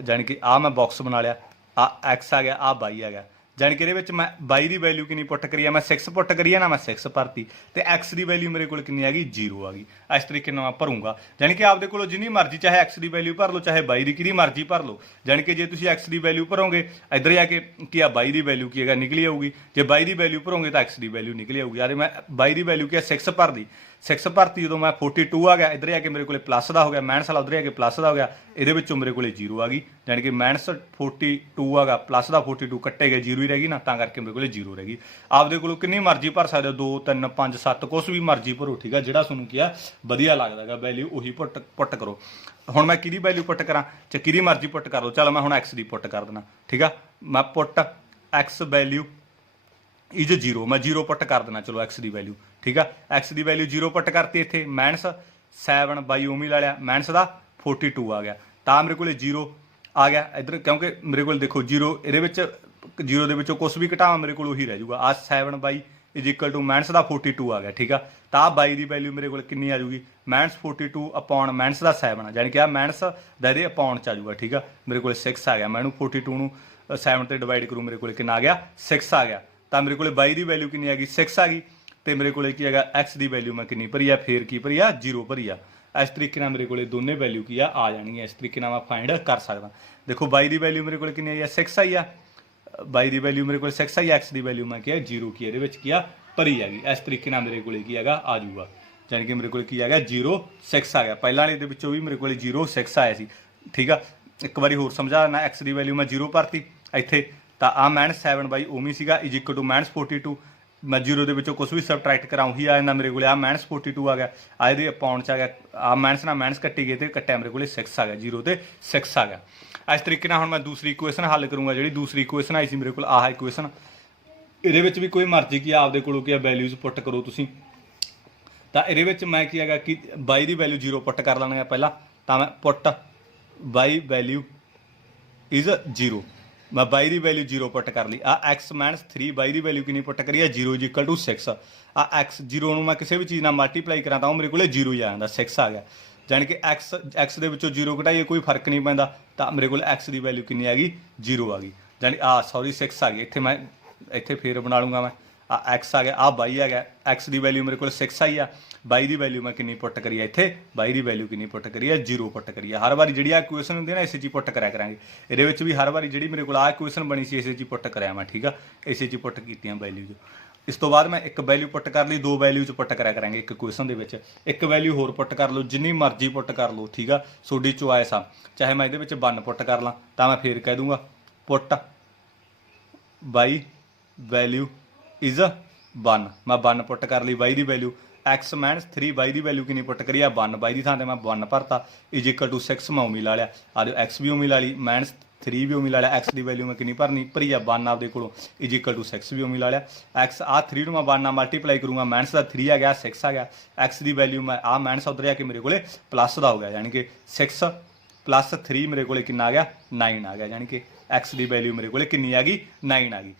ਜਾਣੀ ਕਿ ਆ ਮੈਂ ਬਾਕਸ ਬਣਾ ਲਿਆ, ਆ x ਆ ਗਿਆ, ਆ y ਆ ਗਿਆ। ਜਾਣੀ कि ਇਹਦੇ मैं y की वैल्यू कितनी पुट करी है, मैं 6 पुट करी है ना, मैं 6 भरती तो x की वैल्यू मेरे को कितनी आ गई 0 आ गई। इस तरीके मैं भरूंगा। जानी कि आपदे कोल जिन्नी मर्जी चाहे x की वैल्यू भर लो चाहे y की कितनी मर्जी भर लो। जानी कि जे तुसीं x की वैल्यू भरोगे इधर जाके की आ y की वैल्यू की है निकली आऊगी, जे y की वैल्यू भरोगे तो x की वैल्यू निकली आऊगी। अरे मैं y की वैल्यू की 6 भर दी, 6 भरती जो मैं 42 आ गया, इधर जाके मेरे को प्लस का हो गया, माइनस वाला उधर जाके प्लस का हो गया, ये मेरे को 0 आ गई। जानी कि माइनस 42 आ गया, प्लस का 42 कट्टे गए 0 ही रह गई ना, ता करके मेरे को 0 रह गई। आपदे कोल कितनी मर्जी भर सकते हो, 2 3 5 7 कुछ भी मर्जी भरो, ठीक है। जिहड़ा तुहानूं किया वधिया लगदा है वैल्यू उही पुट करो। हुण मैं किहदी वैल्यू पुट करा, चाहे किहदी मर्जी पुट कर लो। चलो मैं हुण x दी पुट कर देना, ठीक है। मैं पुट x वैल्यू इज 0, मैं 0 पुट कर देना। चलो x की वैल्यू, ठीक है, x की वैल्यू 0 पुट करती, इतने माइनस 7 बाई ओमी ला लिया, माइनस का 42 आ गया, तो मेरे को 0 आ गया इधर, क्योंकि मेरे को देखो 0 ये 0 के कुछ भी घटावा मेरे को उही रह जाऊगा। आ 7 बाई इज इक्वल टू माइनस का 42 आ गया, ठीक है। तो आ बाई की वैल्यू मेरे को कितनी आ जाऊगी, माइनस 42 अपॉन माइनस का 7, यानी कि आ माइनस दे अपॉन च आ जाऊगा, ठीक है। मेरे को 6 आ गया, मैं 42 7 से डिवाइड करूँ, मेरे को कितना आ गया 6 आ गया। तो मेरे को y की वैल्यू कितनी आ गई 6 आ गई, तो मेरे को की है x की वैल्यू मैं कितनी भरी है, फिर की भरी है 0 भरी है। इस तरीके मेरे को दोनों वैल्यू की आ जानी है, इस तरीके मैं फाइंड कर सकता। देखो y की वैल्यू मेरे को कितनी आई है 6 आई है, y की वैल्यू मेरे को 6 आई है, x की वैल्यू मैं किया 0 की ये भरी हैगी। इस तरीके मेरे को की है आ जाऊगा, यानी कि मेरे को की है 0 6 आ गया। पहला वाले भी मेरे को 0 6 आया सी, ठीक है। एक बार होर समझा देना, x की वैल्यू मैं 0 भरती इत्थे, तो आ माइनस 7 बाई ओमी सीगा इज इक्वल टू माइनस 42, मैं 0 के कुछ भी सबट्रैक्ट करा उही आ जाता मेरे को, आ माइनस 42 आ गया, आ ये अपॉन च आ गया, आ माइनस ना माइनस कट्टी गए तो कट्टिया मेरे को 6 आ गया, 0 तो 6 आ गया। इस तरीके हुण मैं दूसरी इक्वेशन हल करूँगा। जी दूसरी इक्वेशन आई सी मेरे को आह इक्वेशन, ये भी कोई मर्जी की आपदे कोलों की वैल्यूज़ पुट करो तुसीं, तो ये मैं की है कि y की वैल्यू 0 पुट कर लेना पहला, तो मैं पुट y वैल्यू इज 0, मैं y की वैल्यू 0 पुट कर ली। आ x माइनस 3 y की वैल्यू कितनी पुट करी है 0 इज इक्वल टू 6। आ x 0 मैं किसी भी चीज़ मल्टीप्लाई करा तो मेरे को 0 ही आ जाता, 6 आ गया। जानी कि x के 0 घटाइए कोई फर्क नहीं पैंदा, तो मेरे को x की वैल्यू कितनी आ गई 0 आ गई। जानी सॉरी 6 आ गई, इतने मैं इतने फिर बना लूँगा मैं, आ x आ गया, आ y आ गया, x की वैल्यू मेरे को 6 आई आ, y की वैल्यू मैं कितनी पुट करी है इतने, y की वैल्यू कितनी पुट करी है 0 पुट करी है। हर बार जी इक्वेशन होंगी ना इस पुट कराया करांगे, ये भी हर बार जी मेरे को इक्वेशन बनी सी इस पुट कराया मैं, ठीक है। इस पुट की वैल्यूज, इस तो बाद मैं एक वैल्यू पुट कर ली, 2 वैल्यूज पुट कराया करांगे एक इक्वेशन के, एक वैल्यू होर पुट कर लो जिन्नी मर्जी पुट कर लो, ठीक है। सोडी चॉइस आ, चाहे मैं ये 1 पुट कर ला तो मैं फिर कह दूँगा पुट y वैल्यू इज 1, मैं 1 पुट कर ली y की वैल्यू, x माइनस 3 y की वैल्यू कितनी पुट करी 1, y की थां ते मैं 1 भरता इज इक्वल टू 6 मैं उमी ला लिया, आ जो x भी उमी ला ली, माइनस 3 भी उमी ला लिया, x की वैल्यू मैं कितनी भरनी भरी है 1 आपदे कोलों इज इक्वल टू 6 भी उमी ला लिया, x आ 3 मैं 1 नाल मल्टीप्लाई करूँगा, माइनस का 3 आ गया 6 आ गया, x की वैल्यू मैं आ माइनस उधर जाके मेरे को प्लस का हो गया, यानी कि 6 प्लस 3 मेरे को कितना आ गया 9 आ गया, यानी कि x की वैल्यू मेरे को कितनी आ गई 9 आ गई।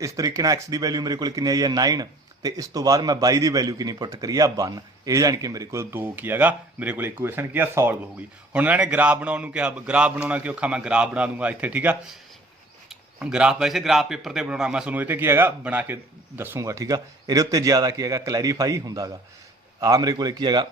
इस तरीके x की वैल्यू मेरे को कितनी आई है 9, तो इस तो बाद मैं y की वैल्यू कितनी पुट करी है 1, ये जान के मेरे को 2 की है मेरे को इक्वेशन की सॉल्व होगी। हुण इन्होंने ग्राफ बनाने कहा, ग्राफ बनाना कि औखा, मैं ग्राफ बना दूंगा इतने, ठीक है। ग्राफ वैसे ग्राफ पेपर पर बनाना मैं सूँ ये की है बना के दसूँगा, ठीक है। ये उत्ते ज़्यादा की है क्लैरीफाई होंगे। आ मेरे को की है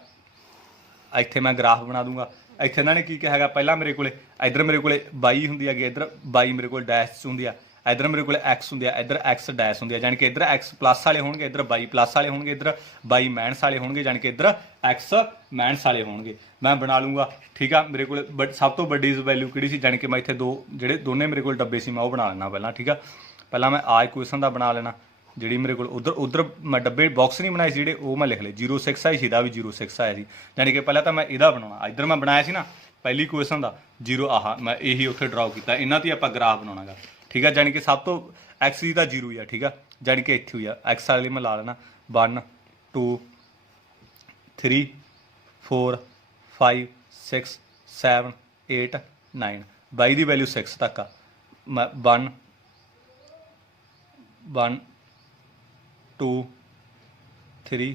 इतने मैं ग्राफ बना दूंगा, इतने इन्होंने की कहा पहला मेरे को इधर मेरे को y होंगी है, इधर y मेरे को डैश होंगी है, इधर मेरे को x होंगे, इधर x डैश होंगे, यानी कि इधर x प्लस वाले होंगे, इधर y प्लस वाले होंगे, इधर y माइनस वाले होंगे, यानी कि इधर x माइनस वाले होंगे। मैं बना लूँगा, ठीक है। मेरे को सब तो बड़ी वैल्यू कि यानी कि मैं इतने दो जोड़े दोनों मेरे को डब्बे से मैं वो बना लेना पहला, ठीक है। पहला मैं आ इक्वेशन का बना लेना, जी मेरे को उधर उधर मैं डब्बे बॉक्स नहीं बनाए जोड़े वो मैं लिख ले 0 6 आई सी, भी 0 6 आया, यानी कि पहला तो मैं यदा बनाना, इधर मैं बनाया सी ना पहली इक्वेशन का 0, आह मैं यही उत्थे ड्रॉ किया, इन्हों की आप ग्राफ बनाना, ठीक है। जानी कि सब तो x की तो 0 ही है, ठीक है। जानी कि इतने हुई है x वाले मैं ला लेना 1 2 3 4 5 6 7 8 9, y की वैल्यू 6 तक आ, मैं 1 1 2 3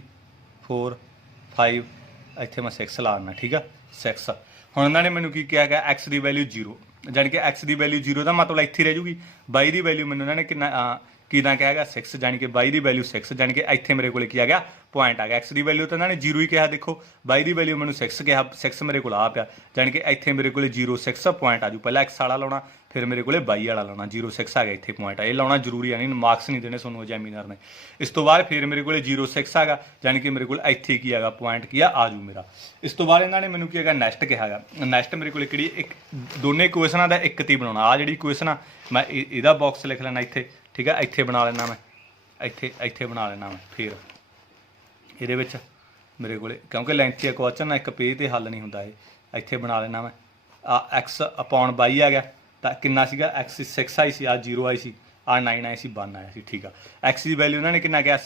4 5 इतने मैं 6 ला देना, ठीक है 6। हुण इन्होंने मैनू की कहा गया x की वैल्यू 0, ਜਾਣੀ ਕਿ x ਦੀ ਵੈਲਿਊ 0 ਦਾ ਮਤਲਬ ਇੱਥੇ ਰਹਿ ਜੂਗੀ। y ਦੀ ਵੈਲਿਊ ਮੈਨੂੰ ਇਹਨਾਂ ਨੇ ਕਿੰਨਾ ਕਿਹਾ ਹੈਗਾ 6, ਜਾਣੀ ਕਿ y ਦੀ ਵੈਲਿਊ 6, ਜਾਣੀ ਕਿ ਇੱਥੇ ਮੇਰੇ ਕੋਲ ਕੀ ਆ ਗਿਆ ਪੁਆਇੰਟ ਆ ਗਿਆ। x ਦੀ ਵੈਲਿਊ ਤਾਂ ਇਹਨਾਂ ਨੇ 0 ਹੀ ਕਿਹਾ, ਦੇਖੋ y ਦੀ ਵੈਲਿਊ ਮੈਨੂੰ 6 ਕਿਹਾ, 6 ਮੇਰੇ ਕੋਲ ਆ ਪਿਆ, ਜਾਣੀ ਕਿ ਇੱਥੇ ਮੇਰੇ ਕੋਲ 0 6 ਪੁਆਇੰਟ ਆ ਜੂ। ਪਹਿਲਾਂ x ਵਾਲਾ ਲਾਉਣਾ, ਫਿਰ ਮੇਰੇ ਕੋਲੇ y ਵਾਲਾ ਲਾਉਣਾ, 0 6 ਆ ਗਿਆ ਇੱਥੇ ਪੁਆਇੰਟ ਆ। ਇਹ ਲਾਉਣਾ ਜ਼ਰੂਰੀ ਆ, ਨਹੀਂ ਮਾਰਕਸ ਨਹੀਂ ਦੇਣੇ ਤੁਹਾਨੂੰ ਐਗਜ਼ਾਮੀਨਰ ਨੇ। ਇਸ ਤੋਂ ਬਾਅਦ ਫਿਰ ਮੇਰੇ ਕੋਲੇ 0 6 ਹੈਗਾ, ਜਾਣੀ ਕਿ ਮੇਰੇ ਕੋਲ ਇੱਥੇ ਕੀ ਹੈਗਾ ਪੁਆਇੰਟ ਕੀ ਆ ਜੂ ਮੇਰਾ। ਇਸ ਤੋਂ ਬਾਅਦ ਇਹਨਾਂ ਨੇ ਮੈਨੂੰ ਕੀ ਹੈਗਾ ਨੈਕਸਟ ਕਿਹਾ ਹੈਗਾ। ਨੈਕਸਟ ਮੇਰੇ ਕੋਲੇ ਕਿਹੜੀ ਇੱਕ ਦੋਨੇ ਇਕੁਏਸ਼ਨਾਂ ਦਾ ਇੱਕ ਤੀ ਬਣਾਉਣਾ। ਆ ਜਿਹੜੀ ਇਕੁਏਸ਼ਨ ਆ ਮੈਂ ਇਹਦਾ ਬਾਕਸ ਲਿਖ ਲੈਣਾ ਇੱਥੇ, ਠੀਕ ਆ, ਇੱਥੇ ਬਣਾ ਲੈਣਾ ਮੈਂ, ਇੱਥੇ ਬਣਾ ਲੈਣਾ ਮੈਂ। ਫਿਰ ਇਹਦੇ ਵਿੱਚ ਮੇਰੇ ਕੋਲੇ ਕਿਉਂਕਿ ਲੈਂਥੀ ਕੁਐਸਚਨ ਆ, ਇੱਕ ਪੇਜ ਤੇ ਹੱਲ ਨਹੀਂ ਹੁੰਦਾ ਇਹ, ਇੱਥੇ ਬਣਾ ਲੈਣਾ ਮੈਂ। ਆ x ਅਪੋਨ y ਆ ਗਿਆ, ਤਾਂ ਕਿੰਨਾ ਸੀਗਾ x 6 ਆਈ ਸੀ, ਆ 0 ਆਈ ਸੀ, ਆ 9 ਆਈ ਸੀ, 1 ਆਇਆ ਸੀ, ਠੀਕ ਆ। x ਦੀ ਵੈਲਿਊ ਇਹਨਾਂ ਨੇ ਕਿੰਨਾ ਕਿਹਾ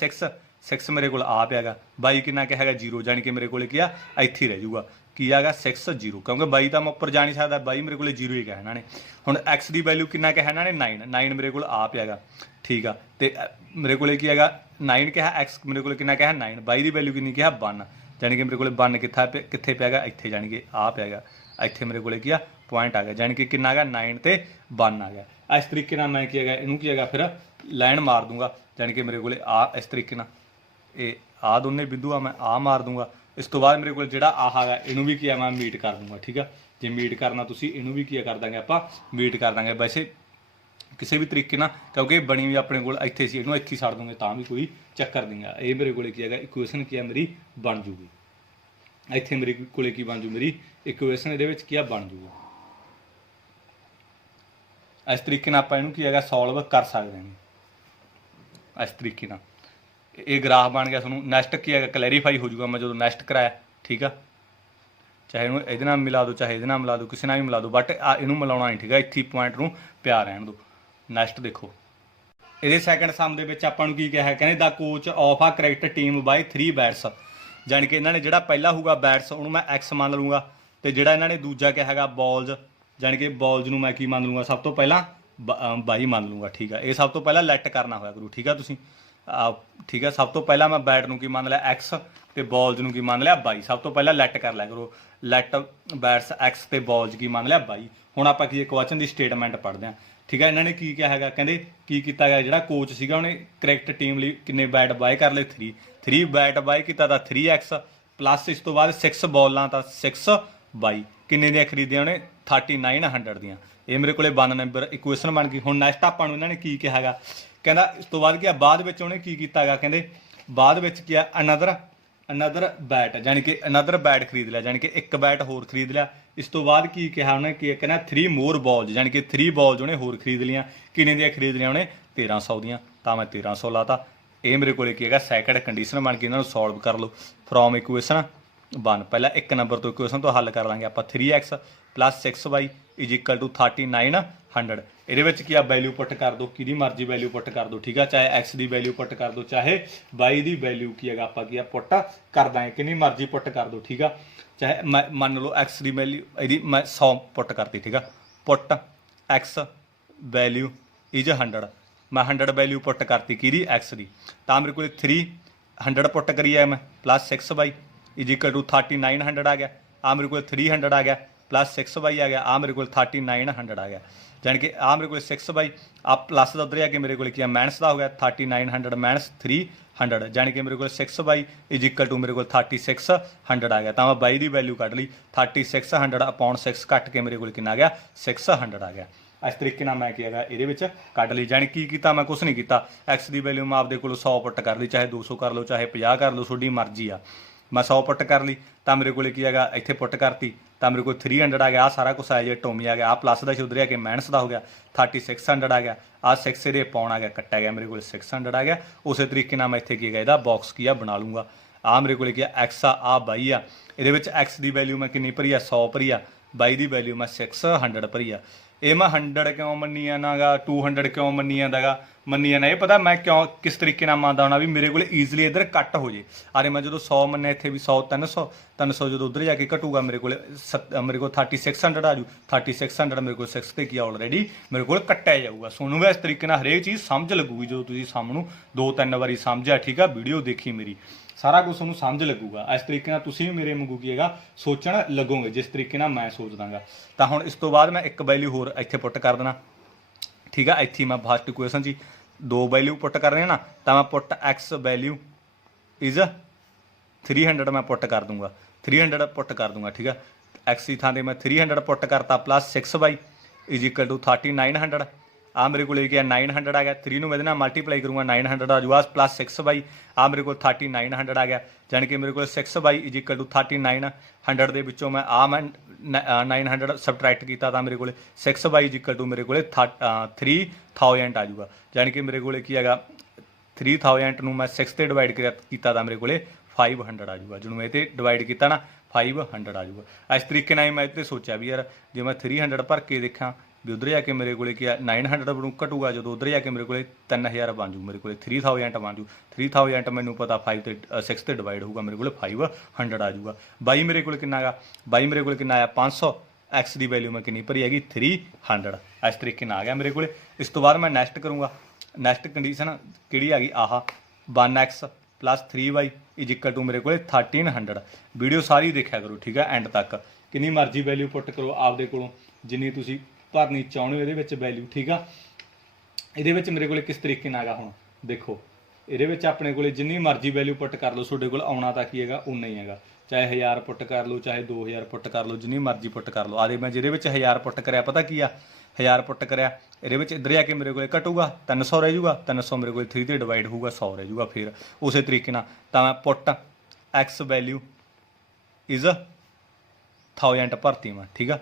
6 ਮੇਰੇ ਕੋਲ ਆ ਪਿਆਗਾ। y ਕਿੰਨਾ ਕਿਹਾ ਹੈਗਾ 0, ਜਾਣੀ ਕਿ ਮੇਰੇ ਕੋਲੇ ਕੀ ਆ ਇੱਥੇ ਹੀ ਰਹਿ ਜਾਊਗਾ, ਕੀ ਆਗਾ 6 0, ਕਿਉਂਕਿ y ਤਾਂ ਮੈਂ ਉੱਪਰ ਜਾ ਨਹੀਂ ਸਕਦਾ, y ਮੇਰੇ ਕੋਲੇ 0 ਹੀ ਕਿਹਾ ਇਹਨਾਂ ਨੇ। ਹੁਣ x ਦੀ ਵੈਲਿਊ ਕਿੰਨਾ ਕਿਹਾ ਇਹਨਾਂ ਨੇ 9 ਮੇਰੇ ਕੋਲ ਆ ਪਿਆਗਾ, ਠੀਕ ਆ। ਤੇ ਮੇਰੇ ਕੋਲੇ ਕੀ ਹੈਗਾ 9 ਕਿਹਾ, x ਮੇਰੇ ਕੋਲੇ ਕਿੰਨਾ ਕਿਹਾ 9, y ਦੀ ਵੈਲਿਊ ਕਿੰਨੀ ਕਿਹਾ 1, ਜਾਣੀ ਕਿ ਮੇਰੇ ਕੋਲੇ 1 ਕਿੱਥੇ ਪਿਆਗਾ ਇੱਥੇ, ਜਾਣੀ ਕਿ ਆ ਪਿਆਗਾ ਇੱਥੇ ਮੇਰੇ ਕੋਲੇ ਕੀ ਆ ਪੁਆਇੰਟ ਆ ਗਿਆ, ਜਾਣੀ ਕਿ ਕਿੰਨਾ ਹੈਗਾ 9 ਤੇ 1 ਆ ਗਿਆ। ਇਸ ਤਰੀਕੇ ਨਾਲ ਮੈਂ ਕੀ ਹੈਗਾ ਇਹਨੂੰ ਕੀ ਹੈਗਾ ਫਿਰ ਲਾਈਨ ਮਾਰ ਦੂੰਗਾ, ਜਾਣੀ ਕਿ ਮੇਰੇ ਕੋਲੇ ਆ ਇਸ ਤਰੀਕੇ ਨਾਲ ਇਹ ਆ ਦੋਨੇ ਬਿੰਦੂ ਆ ਮੈਂ ਆ ਮਾਰ ਦੂੰਗਾ। ਇਸ ਤੋਂ ਬਾਅਦ ਮੇਰੇ ਕੋਲ ਜਿਹੜਾ ਆਹ ਹੈਗਾ ਇਹਨੂੰ ਵੀ ਕੀ ਆ ਮੈਂ ਮੀਟ ਕਰ ਦੂੰਗਾ, ਠੀਕ ਆ। ਜੇ ਮੀਟ ਕਰਨਾ ਤੁਸੀਂ ਇਹਨੂੰ ਵੀ ਕੀ ਕਰ ਦਾਂਗੇ ਆਪਾਂ ਮੀਟ ਕਰ ਦਾਂਗੇ। ਵੈਸੇ ਕਿਸੇ ਵੀ ਤਰੀਕੇ ਨਾਲ, ਕਿਉਂਕਿ ਬਣੀ ਵੀ ਆਪਣੇ ਕੋਲ ਇੱਥੇ ਸੀ, ਇਹਨੂੰ ਇੱਥੇ ਛੱਡ ਦੂੰਗੇ ਤਾਂ ਵੀ ਕੋਈ ਚੱਕਰ ਨਹੀਂ ਆ। ਇਹ ਮੇਰੇ ਕੋਲੇ ਕੀ ਹੈਗਾ ਇਕੁਏਸ਼ਨ ਕੀ ਆ ਮੇਰੀ ਬਣ ਜੂਗੀ, ਇੱਥੇ ਮੇਰੇ ਕੋਲੇ ਕੀ ਬਣ ਜੂ ਮੇਰੀ ਇਕੁਏਸ਼ਨ, ਇਹਦੇ ਵਿੱਚ ਕੀ ਆ ਬਣ ਜੂਗਾ। ਇਸ ਤਰੀਕੇ ਨਾਲ ਆਪਾਂ ਇਹਨੂੰ ਕੀ ਹੈਗਾ ਸੋਲਵ ਕਰ ਸਕਦੇ ਹਾਂ। ਇਸ ਤਰੀਕੇ ਨਾਲ ਇਹ ਗ੍ਰਾਫ ਬਣ ਗਿਆ। ਤੁਹਾਨੂੰ ਨੈਕਸਟ ਕੀ ਹੈਗਾ ਕਲੈਰੀਫਾਈ ਹੋ ਜਾਊਗਾ ਮੈਂ ਜਦੋਂ ਨੈਕਸਟ ਕਰਾਇਆ, ਠੀਕ ਆ। ਚਾਹੇ ਇਹਨੂੰ ਇਹਦੇ ਨਾਲ ਮਿਲਾ ਦਿਓ, ਚਾਹੇ ਇਹਦੇ ਨਾਲ ਮਿਲਾ ਦਿਓ, ਕਿਸੇ ਨਾਲ ਵੀ ਮਿਲਾ ਦਿਓ, ਬਟ ਇਹਨੂੰ ਮਿਲਾਉਣਾ ਨਹੀਂ, ਠੀਕ ਆ। ਇੱਥੇ ਪੁਆਇੰਟ ਨੂੰ ਪਿਆ ਰਹਿਣ ਦਿਓ। ਨੈਕਸਟ ਦੇਖੋ, ਇਹਦੇ ਸੈਕੰਡ ਸਮ ਦੇ ਵਿੱਚ ਆਪਾਂ ਨੂੰ ਕੀ ਕਿਹਾ, ਕਹਿੰਦੇ ਦਾ ਕੋਚ ਆਫ ਆ ਕ੍ਰਿਕਟ ਟੀਮ ਬਾਈ 3 ਬੈਟਸ, ਜਾਣੀ ਕਿ ਇਹਨਾਂ ਨੇ ਜਿਹੜਾ ਪਹਿਲਾ ਹੋਊਗਾ ਬੈਟਸ ਉਹਨੂੰ ਮੈਂ x ਮੰਨ ਲੂੰਗਾ, ਤੇ ਜਿਹੜਾ ਇਹਨਾਂ ਨੇ ਦੂਜਾ ਕਿਹਾ ਹੈਗਾ ਬੋਲਜ਼, ਜਾਣੀ ਕਿ ਬੋਲਜ਼ ਨੂੰ ਮੈਂ ਕੀ ਮੰਨ ਲੂੰਗਾ ਸਭ ਤੋਂ ਪਹਿਲਾਂ ਬਾਈ ਮੰਨ ਲੂੰਗਾ, ਠੀਕ ਆ। ਇਹ ਸਭ ਤੋਂ ਪਹਿਲਾਂ ਲੈਟ ਕਰਨਾ ਹੋਇਆ ਕਰੂ, ਠੀਕ ਆ ਤੁਸੀਂ, ਠੀਕ ਆ। ਸਭ ਤੋਂ ਪਹਿਲਾਂ ਮੈਂ ਬੈਟ ਨੂੰ ਕੀ ਮੰਨ ਲਿਆ x ਤੇ ਬੋਲਜ਼ ਨੂੰ ਕੀ ਮੰਨ ਲਿਆ ਬਾਈ, ਸਭ ਤੋਂ ਪਹਿਲਾਂ ਲੈਟ ਕਰ ਲਿਆ ਕਰੋ। ਲੈਟ ਬੈਟਸ x ਤੇ ਬੋਲਜ਼ ਕੀ ਮੰਨ ਲਿਆ ਬਾਈ। ਹੁਣ ਆਪਾਂ ਕੀ ਕੁਐਸਚਨ ਦੀ ਸਟੇਟਮੈਂਟ ਪੜ੍ਹਦੇ ਹਾਂ, ਠੀਕ ਆ। ਇਹਨਾਂ ਨੇ ਕੀ ਕਿਹਾ ਹੈਗਾ, ਕਹਿੰਦੇ ਕੀ ਕੀਤਾ ਗਿਆ, ਜਿਹੜਾ ਕੋਚ ਸੀਗਾ ਉਹਨੇ ਕ੍ਰਿਕਟ ਟੀਮ ਲਈ ਕਿੰਨੇ ਬੈਟ ਬਾਏ ਕਰ ਲਏ 3 ਬੈਟ ਬਾਏ ਕੀਤਾ ਤਾਂ 3x ਪਲੱਸ ਇਸ ਤੋਂ ਬਾਅਦ 6 ਬੋਲਾਂ ਤਾਂ 6 ਬਾਈ ਕਿੰਨੇ ਦੀਆਂ ਖਰੀਦੀਆਂ ਉਹਨੇ 3900 ਦੀਆਂ। ਇਹ ਮੇਰੇ ਕੋਲੇ 1 ਨੰਬਰ ਇਕੁਏਸ਼ਨ ਬਣ ਗਈ। ਹੁਣ ਨੈਕਸਟ ਆਪਾਂ ਨੂੰ ਇਹਨਾਂ ਨੇ ਕੀ ਕਿਹਾ ਹੈਗਾ, ਕਹਿੰਦਾ ਇਸ ਤੋਂ ਬਾਅਦ ਕੀ ਆ ਬਾਅਦ ਵਿੱਚ ਉਹਨੇ ਕੀ ਕੀਤਾ ਹੈਗਾ, ਕਹਿੰਦੇ ਬਾਅਦ ਵਿੱਚ ਕੀ ਆ ਅਨਦਰ ਬੈਟ, ਜਾਣੀ ਕਿ ਅਨਦਰ ਬੈਟ ਖਰੀਦ ਲਿਆ, ਜਾਣੀ ਕਿ ਇੱਕ ਬੈਟ ਹੋਰ ਖਰੀਦ ਲਿਆ। ਇਸ ਤੋਂ ਬਾਅਦ ਕੀ ਕਿਹਾ ਉਹਨੇ, ਕੀ ਕਹਿੰਦਾ 3 ਮੋਰ ਬਾਲਜ਼, ਜਾਣੀ ਕਿ 3 ਬਾਲਜ਼ ਉਹਨੇ ਹੋਰ ਖਰੀਦ ਲੀਆਂ। ਕਿੰਨੇ ਦੀਆਂ ਖਰੀਦ ਲੀਆਂ ਉਹਨੇ 1300 ਦੀਆਂ, ਤਾਂ ਮੈਂ 1300 ਲਾਤਾ। ਇਹ ਮੇਰੇ ਕੋਲੇ ਕੀ ਹੈਗਾ ਸੈਕੰਡ ਕੰਡੀਸ਼ਨ ਬਣ ਕੇ, ਇਹਨਾਂ ਨੂੰ ਸੋਲਵ ਕਰ ਲਓ ਫਰੋਮ ਇਕੁਏਸ਼ਨ 1। ਪਹਿਲਾਂ 1 ਨੰਬਰ ਤੋਂ ਇਕੁਏਸ਼ਨ ਤੋਂ ਹੱਲ ਕਰ ਲਾਂਗੇ ਆਪਾਂ। 3x plus 6y is equal to 3900। ਇਹਦੇ ਵਿੱਚ ਕੀ ਆ ਵੈਲਿਊ ਪੁੱਟ ਕਰ ਦਿਓ, ਕਿਹਦੀ ਮਰਜ਼ੀ ਵੈਲਿਊ ਪੁੱਟ ਕਰ ਦਿਓ, ਠੀਕ ਆ। ਚਾਹੇ x ਦੀ ਵੈਲਿਊ ਪੁੱਟ ਕਰ ਦਿਓ, ਚਾਹੇ y ਦੀ ਵੈਲਿਊ ਕੀ ਹੈਗਾ ਆਪਾਂ ਕੀ ਆ ਪੁੱਟ ਕਰ ਦਾਂਗੇ, ਕਿੰਨੀ ਮਰਜ਼ੀ ਪੁੱਟ ਕਰ ਦਿਓ, ਠੀਕ ਆ। ਚਾਹੇ ਮੈਂ ਮੰਨ ਲਓ x ਦੀ ਵੈਲਿਊ ਇਹਦੀ ਮੈਂ 100 ਪੁੱਟ ਕਰਤੀ, ਠੀਕ ਆ। ਪੁੱਟ x ਵੈਲਿਊ ਇਜ਼ 100, ਮੈਂ 100 ਵੈਲਿਊ ਪੁੱਟ ਕਰਤੀ ਕਿਹਦੀ x ਦੀ, ਤਾਂ ਮੇਰੇ ਕੋਲ 300 ਪੁੱਟ ਕਰੀ ਹੈ ਮੈਂ plus 6y is equal to 3900 ਆ ਗਿਆ। ਆ ਮੇਰੇ ਕੋਲ 300 ਆ ਗਿਆ ਪਲੱਸ 6y ਆ ਗਿਆ, ਆ ਮੇਰੇ ਕੋਲ 3900 ਆ ਗਿਆ। ਜਾਣੀ ਕਿ ਆ ਮੇਰੇ ਕੋਲ 6y ਆ ਪਲੱਸ ਦਾ ਉੱਧਰ ਆ ਕੇ ਮੇਰੇ ਕੋਲ ਕੀ ਆ ਮਾਈਨਸ ਦਾ ਹੋ ਗਿਆ 3900 ਮਾਈਨਸ 300, ਜਾਣੀ ਕਿ ਮੇਰੇ ਕੋਲ 6y ਇਜ਼ ਇਕੁਅਲ ਟੂ ਮੇਰੇ ਕੋਲ 3600 ਆ ਗਿਆ। ਤਾਂ ਮੈਂ y ਦੀ ਵੈਲਿਊ ਕੱਢ ਲਈ 3600 ਅਪੋਨ 6 ਕੱਟ ਕੇ ਮੇਰੇ ਕੋਲ ਕਿੰਨਾ ਆ ਗਿਆ 600 ਆ ਗਿਆ। ਇਸ ਤਰੀਕੇ ਨਾਲ ਮੈਂ ਕੀ ਹੈਗਾ ਇਹਦੇ ਵਿੱਚ ਕੱਢ ਲਈ। ਜਾਣੀ ਕੀ ਕੀਤਾ ਮੈਂ ਕੁਛ ਨਹੀਂ ਕੀਤਾ, x ਦੀ ਵੈਲਿਊ ਮੈਂ ਆਪਦੇ ਕੋਲ 100 ਪੁੱਟ ਕਰ ਲਈ, ਚਾਹੇ 200 ਕਰ ਲਓ, ਚਾਹੇ 50 ਕਰ ਲਓ, ਤੁਹਾਡੀ ਮਰਜ਼ੀ ਆ। ਮੈਂ 100 ਪੁੱਟ ਕਰ ਲਈ ਤਾਂ ਮੇਰੇ ਕੋਲ ਕੀ ਹੈਗਾ ਇੱਥੇ ਪੁੱਟ ਕਰਤੀ, ਤਾਂ ਮੇਰੇ ਕੋਲ 300 ਆ ਗਿਆ। ਆ ਸਾਰਾ ਕੁਛ ਆਇਆ ਜੇ ਟੋਮੀ ਆ ਗਿਆ, ਆ ਪਲੱਸ ਦਾ ਉਧਰ ਆ ਕੇ ਮਾਈਨਸ ਦਾ ਹੋ ਗਿਆ 3600 ਆ ਗਿਆ। ਆ 6 ਇਹਦੇ ਪਾਉਣ ਆ ਗਿਆ, ਕੱਟਿਆ ਗਿਆ, ਮੇਰੇ ਕੋਲ 600 ਆ ਗਿਆ। ਉਸੇ ਤਰੀਕੇ ਨਾਲ ਮੈਂ ਇੱਥੇ ਕੀ ਹੈਗਾ ਇਹਦਾ ਬਾਕਸ ਕੀ ਆ ਬਣਾ ਲੂੰਗਾ। ਆ ਮੇਰੇ ਕੋਲ ਕੀ ਆ x ਆ ਬਾਈ ਆ, ਇਹਦੇ ਵਿੱਚ x ਦੀ ਵੈਲਿਊ ਮੈਂ ਕਿੰਨੀ ਭਰੀ ਆ 100 ਭਰੀ ਆ, ਬਾਈ ਦੀ ਵੈਲਿਊ ਮੈਂ 600 ਭਰੀ ਆ। ਇਹ ਮੈਂ 100 ਕਿਉਂ ਮੰਨੀ ਜਾਂਦਾਗਾ 200 ਕਿਉਂ ਮੰਨੀ ਜਾਂਦਾਗਾ, ਮੰਨੀ ਜਾਣਾ। ਇਹ ਪਤਾ ਮੈਂ ਕਿਉਂ ਕਿਸ ਤਰੀਕੇ ਨਾਲ ਮੰਨਦਾ ਹੋਣਾ ਵੀ ਮੇਰੇ ਕੋਲ ਈਜ਼ੀਲੀ ਇੱਧਰ ਕੱਟ ਹੋ ਜੇ। ਅਰੇ ਮੈਂ ਜਦੋਂ 100 ਮੰਨਿਆ ਇੱਥੇ ਵੀ 100 300 ਜਦੋਂ ਉੱਧਰ ਜਾ ਕੇ ਘਟੂਗਾ ਮੇਰੇ ਕੋਲ 3600 ਆ ਜੂ। 3600 ਮੇਰੇ ਕੋਲ 6 ਤੇ ਕੀ ਆਲਰੇਡੀ ਮੇਰੇ ਕੋਲ ਕੱਟਿਆ ਜਾਊਗਾ। ਤੁਹਾਨੂੰ ਵੀ ਇਸ ਤਰੀਕੇ ਨਾਲ ਹਰੇਕ ਚੀਜ਼ ਸਮਝ ਲੱਗੂਗੀ ਜਦੋਂ ਤੁਸੀਂ ਸਾਹਮਣੋਂ 2-3 ਵਾਰੀ ਸਮਝਿਆ, ਠੀਕ ਆ, ਵੀਡੀਓ ਦੇਖੀ ਮੇਰੀ, ਸਾਰਾ ਕੁਝ ਤੁਹਾਨੂੰ ਸਮਝ ਲੱਗੂਗਾ। ਇਸ ਤਰੀਕੇ ਨਾਲ ਤੁਸੀਂ ਵੀ ਮੇਰੇ ਵਾਂਗੂ ਕੀ ਹੈਗਾ ਸੋਚਣ ਲੱਗੋਗੇ ਜਿਸ ਤਰੀਕੇ ਨਾਲ ਮੈਂ ਸੋਚਦਾਗਾ। ਤਾਂ ਹੁਣ ਇਸ ਤੋਂ ਬਾਅਦ ਮੈਂ ਇੱਕ ਵੈਲਿਊ ਹੋਰ ਇੱਥੇ ਪੁੱਟ ਕਰ ਦੇਣਾ, ਠੀਕ ਆ। ਇੱਥੇ ਮੈਂ ਫਸਟ ਇਕੁਏਸ਼ਨ 'ਚ 2 ਵੈਲਿਊ ਪੁੱਟ ਕਰਨੇ ਨਾ, ਤਾਂ ਮੈਂ ਪੁੱਟ x ਵੈਲਿਊ ਇਜ਼ 300 ਮੈਂ ਪੁੱਟ ਕਰ ਦੂੰਗਾ, 300 ਪੁੱਟ ਕਰ ਦੂੰਗਾ, ਠੀਕ ਆ। x ਦੀ ਥਾਂ 'ਤੇ ਮੈਂ 300 ਪੁੱਟ ਕਰਤਾ plus 6y is equal to 3900। ਆ ਮੇਰੇ ਕੋਲ ਕੀ ਹੈ 900 ਆ ਗਿਆ। 3 ਨੂੰ ਇਹਦੇ ਨਾਲ ਮਲਟੀਪਲਾਈ ਕਰੂੰਗਾ 900 ਆ ਜੂਗਾ ਪਲੱਸ 6y ਆ ਮੇਰੇ ਕੋਲ 3900 ਆ ਗਿਆ। ਜਾਣੀ ਕਿ ਮੇਰੇ ਕੋਲ 6y ਇਜ਼ ਇਕੁਅਲ ਟੂ 3900 ਦੇ ਵਿੱਚੋਂ ਮੈਂ ਆ ਮੈਂ 900 ਸਬਟਰੈਕਟ ਕੀਤਾ ਤਾਂ ਮੇਰੇ ਕੋਲ 6y ਇਜ਼ ਇਕੁਅਲ ਟੂ ਮੇਰੇ ਕੋਲ 3000 ਆ ਜੂਗਾ। ਜਾਣੀ ਕਿ ਮੇਰੇ ਕੋਲ ਕੀ ਹੈਗਾ 3000 ਨੂੰ ਮੈਂ 6 ਤੇ ਡਿਵਾਈਡ ਕੀਤਾ ਤਾਂ ਮੇਰੇ ਕੋਲ 500 ਆ ਜੂਗਾ। ਜਿਹਨੂੰ ਇਹ ਤੇ ਡਿਵਾਈਡ ਕੀਤਾ ਨਾ 500 ਆ ਜੂਗਾ। ਇਸ ਤਰੀਕੇ ਨਾਲ ਮੈਂ ਇਹ ਤੇ ਸੋਚਿਆ ਵੀ ਯਾਰ ਜੇ ਮੈਂ 300 ਭਰ ਕੇ ਦੇਖਾਂ ਵੀ ਉੱਧਰ ਜਾ ਕੇ ਮੇਰੇ ਕੋਲ ਕੀ ਆ 900 ਬਣੂ ਘਟੂਗਾ, ਜਦੋਂ ਉੱਧਰ ਜਾ ਕੇ ਮੇਰੇ ਕੋਲ 3000 ਬਣ ਜੂ, ਮੇਰੇ ਕੋਲ 3000 ਬਣ ਜੂ। 3000 ਮੈਨੂੰ ਪਤਾ 5 ਤੇ 6 ਤੇ ਡਿਵਾਈਡ ਹੋਊਗਾ ਮੇਰੇ ਕੋਲ 500 ਆ ਜੂਗਾ। ਬਾਈ ਮੇਰੇ ਕੋਲ ਕਿੰਨਾ ਹੈਗਾ, ਬਾਈ ਮੇਰੇ ਕੋਲ ਕਿੰਨਾ ਆਇਆ 500। x ਦੀ ਵੈਲਿਊ ਮੈਂ ਕਿੰਨੀ ਭਰੀ ਹੈਗੀ 300। ਇਸ ਤਰੀਕੇ ਨਾਲ ਆ ਗਿਆ ਮੇਰੇ ਕੋਲ। ਇਸ ਤੋਂ ਬਾਅਦ ਮੈਂ ਨੈਕਸਟ ਕਰੂੰਗਾ। ਨੈਕਸਟ ਕੰਡੀਸ਼ਨ ਕਿਹੜੀ ਆ ਗਈ ਆਹ 1x plus 3y is equal to ਮੇਰੇ ਕੋਲ 1300। ਵੀਡੀਓ ਸਾਰੀ ਦੇਖਿਆ ਕਰੋ, ਠੀਕ ਆ, ਐਂਡ ਤੱਕ। ਕਿੰਨੀ ਮਰਜ਼ੀ ਵੈਲਿਊ ਪੁੱਟ ਕਰੋ ਆਪਦੇ ਕੋਲੋਂ ਜਿੰਨੀ ਤੁਸੀਂ ਭਰਨੀ ਚਾਹੁੰਦੇ ਹੋ ਇਹਦੇ ਵਿੱਚ ਵੈਲਿਊ, ਠੀਕ ਆ। ਇਹਦੇ ਵਿੱਚ ਮੇਰੇ ਕੋਲ ਕਿਸ ਤਰੀਕੇ ਨਾਲ ਹੈਗਾ ਹੁਣ ਦੇਖੋ, ਇਹਦੇ ਵਿੱਚ ਆਪਣੇ ਕੋਲ ਜਿੰਨੀ ਮਰਜ਼ੀ ਵੈਲਿਊ ਪੁੱਟ ਕਰ ਲਓ ਤੁਹਾਡੇ ਕੋਲ ਆਉਣਾ ਤਾਂ ਕੀ ਹੈਗਾ ਉਨਾ ਹੀ ਹੈਗਾ। ਚਾਹੇ 1000 ਪੁੱਟ ਕਰ ਲਓ, ਚਾਹੇ 2000 ਪੁੱਟ ਕਰ ਲਓ, ਜਿੰਨੀ ਮਰਜ਼ੀ ਪੁੱਟ ਕਰ ਲਓ। ਆਦੇ ਮੈਂ ਜਿਹਦੇ ਵਿੱਚ 1000 ਪੁੱਟ ਕਰਿਆ ਪਤਾ ਕੀ ਆ 1000 ਪੁੱਟ ਕਰਿਆ ਇਹਦੇ ਵਿੱਚ ਇੱਧਰ ਆ ਕੇ ਮੇਰੇ ਕੋਲ ਘਟੂਗਾ 300 ਰਹਿ ਜੂਗਾ। 300 ਮੇਰੇ ਕੋਲ 3 ਤੇ ਡਿਵਾਈਡ ਹੋਊਗਾ 100 ਰਹਿ ਜੂਗਾ। ਫਿਰ ਉਸੇ ਤਰੀਕੇ ਨਾਲ ਤਾਂ ਮੈਂ ਪੁੱਟ x ਵੈਲਿਊ ਇਜ਼ 1000 ਭਰਤੀ ਮੈਂ, ਠੀਕ ਆ।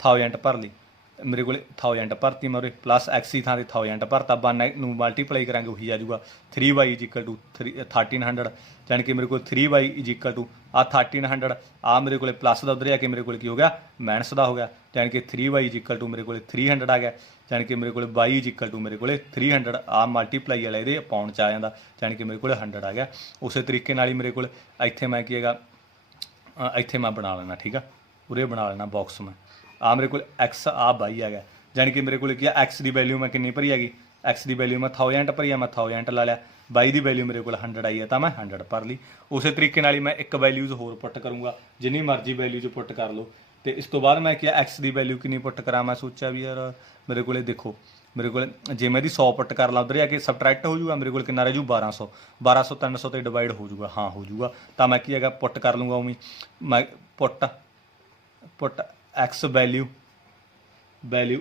1000 ਭਰ ਲਈ ਮੇਰੇ ਕੋਲ 1000 ਭਰਤੀ ਮੈਂ ਉਰੇ ਪਲੱਸ x ਦੀ ਥਾਂ 'ਤੇ 1000 ਭਰਤਾ 1 ਨੂੰ ਮਲਟੀਪਲਾਈ ਕਰਾਂਗੇ ਉਹੀ ਆ ਜੂਗਾ 3y ਇਜ਼ ਇਕੁਅਲ ਟੂ 1300। ਜਾਣੀ ਕਿ ਮੇਰੇ ਕੋਲ 3y ਇਜ਼ ਇਕੁਅਲ ਟੂ ਆ 1300 ਆ ਮੇਰੇ ਕੋਲ ਪਲੱਸ ਦਾ ਉੱਧਰ ਆ ਕੇ ਮੇਰੇ ਕੋਲ ਕੀ ਹੋ ਗਿਆ ਮਾਈਨਸ ਦਾ ਹੋ ਗਿਆ। ਜਾਣੀ ਕਿ 3y ਇਜ਼ ਇਕੁਅਲ ਟੂ ਮੇਰੇ ਕੋਲ 300 ਆ ਗਿਆ। ਜਾਣੀ ਕਿ ਮੇਰੇ ਕੋਲ y ਇਜ਼ ਇਕੁਅਲ ਟੂ ਮੇਰੇ ਕੋਲ 300 ਆ ਮਲਟੀਪਲਾਈ ਵਾਲਾ ਇਹਦੇ ਅਪਾਉਣ 'ਚ ਆ ਜਾਂਦਾ। ਜਾਣੀ ਕਿ ਮੇਰੇ ਕੋਲ 100 ਆ ਗਿਆ। ਉਸੇ ਤਰੀਕੇ ਨਾਲ ਹੀ ਮੇਰੇ ਕੋਲ ਇੱਥੇ ਮੈਂ ਕੀ ਹੈਗਾ ਇੱਥੇ ਮੈਂ ਬਣਾ ਲੈਣਾ, ਠੀਕ ਆ, ਉਰੇ ਬਣਾ ਲੈਣਾ ਬਾਕਸ ਮੈਂ। ਆ ਮੇਰੇ ਕੋਲ x ਆ ਬਾਈ ਆ ਗਿਆ। ਜਾਣੀ ਕਿ ਮੇਰੇ ਕੋਲ ਕੀ ਆ x ਦੀ ਵੈਲਿਊ ਮੈਂ ਕਿੰਨੀ ਭਰੀ ਹੈਗੀ, x ਦੀ ਵੈਲਿਊ ਮੈਂ 1000 ਭਰੀ ਆ, ਮੈਂ 1000 ਲਾ ਲਿਆ। ਬਾਈ ਦੀ ਵੈਲਿਊ ਮੇਰੇ ਕੋਲ 100 ਆਈ ਹੈ ਤਾਂ ਮੈਂ 100 ਭਰ ਲਈ। ਉਸੇ ਤਰੀਕੇ ਨਾਲ ਹੀ ਮੈਂ ਇੱਕ ਵੈਲਿਊਜ਼ ਹੋਰ ਪੁੱਟ ਕਰੂੰਗਾ, ਜਿੰਨੀ ਮਰਜ਼ੀ ਵੈਲਿਊ 'ਚ ਪੁੱਟ ਕਰ ਲਓ। ਤੇ ਇਸ ਤੋਂ ਬਾਅਦ ਮੈਂ ਕੀ x ਦੀ ਵੈਲਿਊ ਕਿੰਨੀ ਪੁੱਟ ਕਰਾਂ, ਮੈਂ ਸੋਚਿਆ ਵੀ ਯਾਰ ਮੇਰੇ ਕੋਲ ਦੇਖੋ ਮੇਰੇ ਕੋਲ ਜੇ ਮੈਂ ਇਹਦੀ 100 ਪੁੱਟ ਕਰ ਲਾ ਉੱਧਰ ਜਾ ਕੇ ਸਬਟਰੈਕਟ ਹੋ ਜੂਗਾ ਮੇਰੇ ਕੋਲ ਕਿੰਨਾ ਰਹਿ ਜੂ 1200। 1200 300 ਤੇ ਡਿਵਾਈਡ ਹੋ ਜੂਗਾ, ਹਾਂ ਹੋ ਜੂਗਾ। ਤਾਂ ਮੈਂ ਕੀ ਹੈਗਾ ਪੁੱਟ ਕਰ ਲੂੰਗਾ ਉਵੇਂ ਮੈਂ put x value